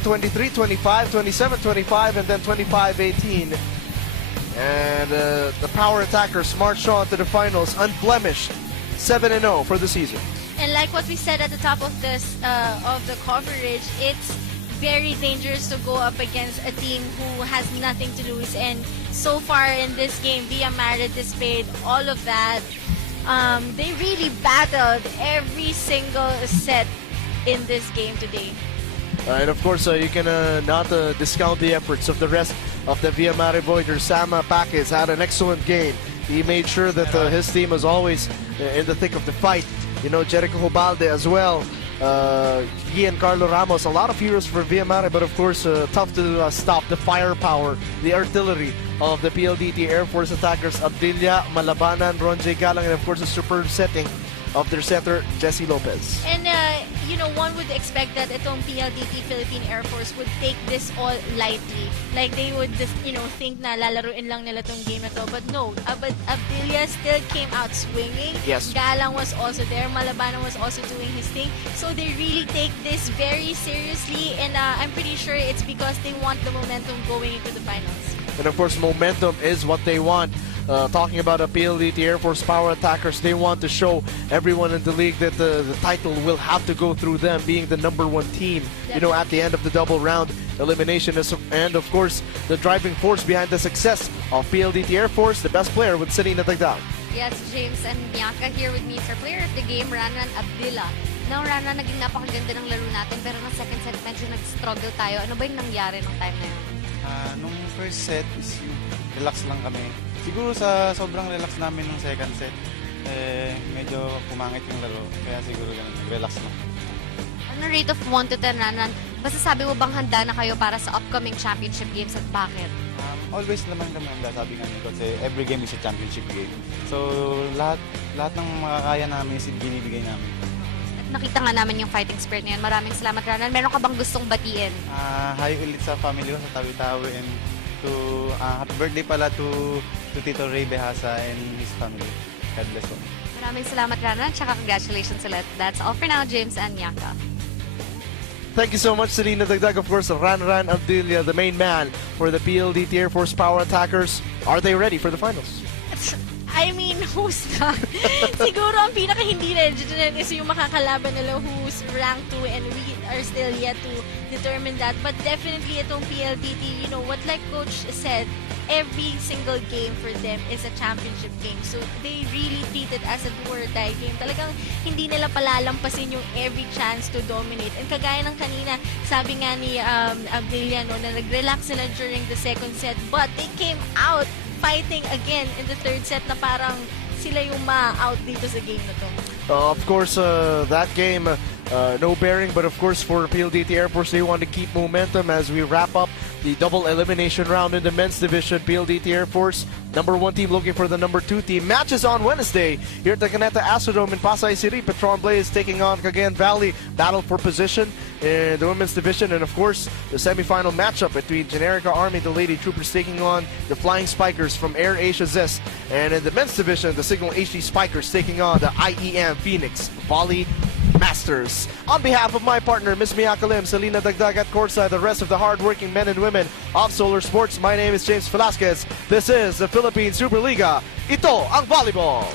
23-25, 27-25, and then 25-18. And the power attackers march on to the finals unblemished, 7-0 for the season. And like what we said at the top of this of the coverage, it's very dangerous to go up against a team who has nothing to lose. And so far in this game, Via Mare displayed all of that. They really battled every single set in this game today. And of course, you can not discount the efforts of the rest of the Via Mare Voiders. Sam Pakis had an excellent game. He made sure that his team was always in the thick of the fight. You know, Jericho Hobalde as well. Giancarlo Ramos, a lot of heroes for Via Mare, but of course tough to stop the firepower, the artillery of the PLDT Air Force attackers, Abdillah, Malabanan, Ronjay Galang, and of course a superb setting of their center, Jesse Lopez. And you know, one would expect that itong PLDT Philippine Air Force would take this all lightly. Like they would just, you know, think na lalaruin lang nila tong game na to. But no, Abdillah still came out swinging. Yes. Galang was also there. Malabanan was also doing his thing. So they really take this very seriously, and I'm pretty sure it's because they want the momentum going into the finals. And of course, momentum is what they want. Talking about a PLDT Air Force power attackers, they want to show everyone in the league that the title will have to go through them, being the #1 team, you know, at the end of the double round elimination. And of course, the driving force behind the success of PLDT Air Force, the best player with Selena Tagdao. Yes, James and Bianca here with me. Sir, player of the game, Ranran Abdillah. Now, Ranran, naging napakaganda ng laro natin, pero na second set, medyo nag-struggle tayo. Ano ba yung nangyari ng time na yun? Nung first set is relax lang kami. Siguro sa sobrang relax namin nung second set, medyo pumangit yung laro. Kaya siguro ganun, relax lang. On a rate of 1 to 10, Ranran, basta sabi mo bang handa na kayo para sa upcoming championship games at bakit? Always naman kami handa, sabi nga nito, kasi every game is a championship game. So, lahat ng makakaya namin is binibigay namin. At nakita nga namin yung fighting spirit na yun. Maraming salamat, Ranran. Meron ka bang gustong batiin? Hi ulit sa family ko sa Tawi-Tawi, and to happy birthday pala to Tito Ray Behasa and his family. God bless them. Maraming salamat, Ranran. Tsaka congratulations ulit. That's all for now, James and Bianca. Thank you so much, Selena Dagdag. Of course, Ranran Abdillah, the main man for the PLDT Air Force power attackers. Are they ready for the finals? I mean, who's not? Siguro ang pinaka hindi ready is yung makakalaban nila who's rank 2, and we are still yet to determine that. But definitely itong PLDT, you know, what like Coach said, every single game for them is a championship game. So they really treat it as a do-or-die game. Talagang hindi nila palalampasin yung every chance to dominate. And kagaya ng kanina, sabi nga ni Abdillah, no, na nag-relax sila during the second set, but they came out fighting again in the third set na parang sila yung ma-out dito sa game na to. Of course, that game, no bearing, but of course for PLDT Air Force, they want to keep momentum as we wrap up the double elimination round in the men's division. PLDT Air Force, #1 team looking for the #2 team. Matches on Wednesday here at the Caneta Astrodome in Pasay City. Petron Blaze taking on Cagayan Valley. Battle for position in the women's division. And of course, the semifinal matchup between Generica Army, the Lady Troopers, taking on the Flying Spikers from Air Asia Zest. And in the men's division, the Signal HD Spikers taking on the IEM Phoenix Volley Masters. On behalf of my partner, Ms. Miyaka Lim, Selena Dagdag at courtside, the rest of the hardworking men and women of Solar Sports, my name is James Velasquez. This is the Philippine Superliga. Ito ang volleyball!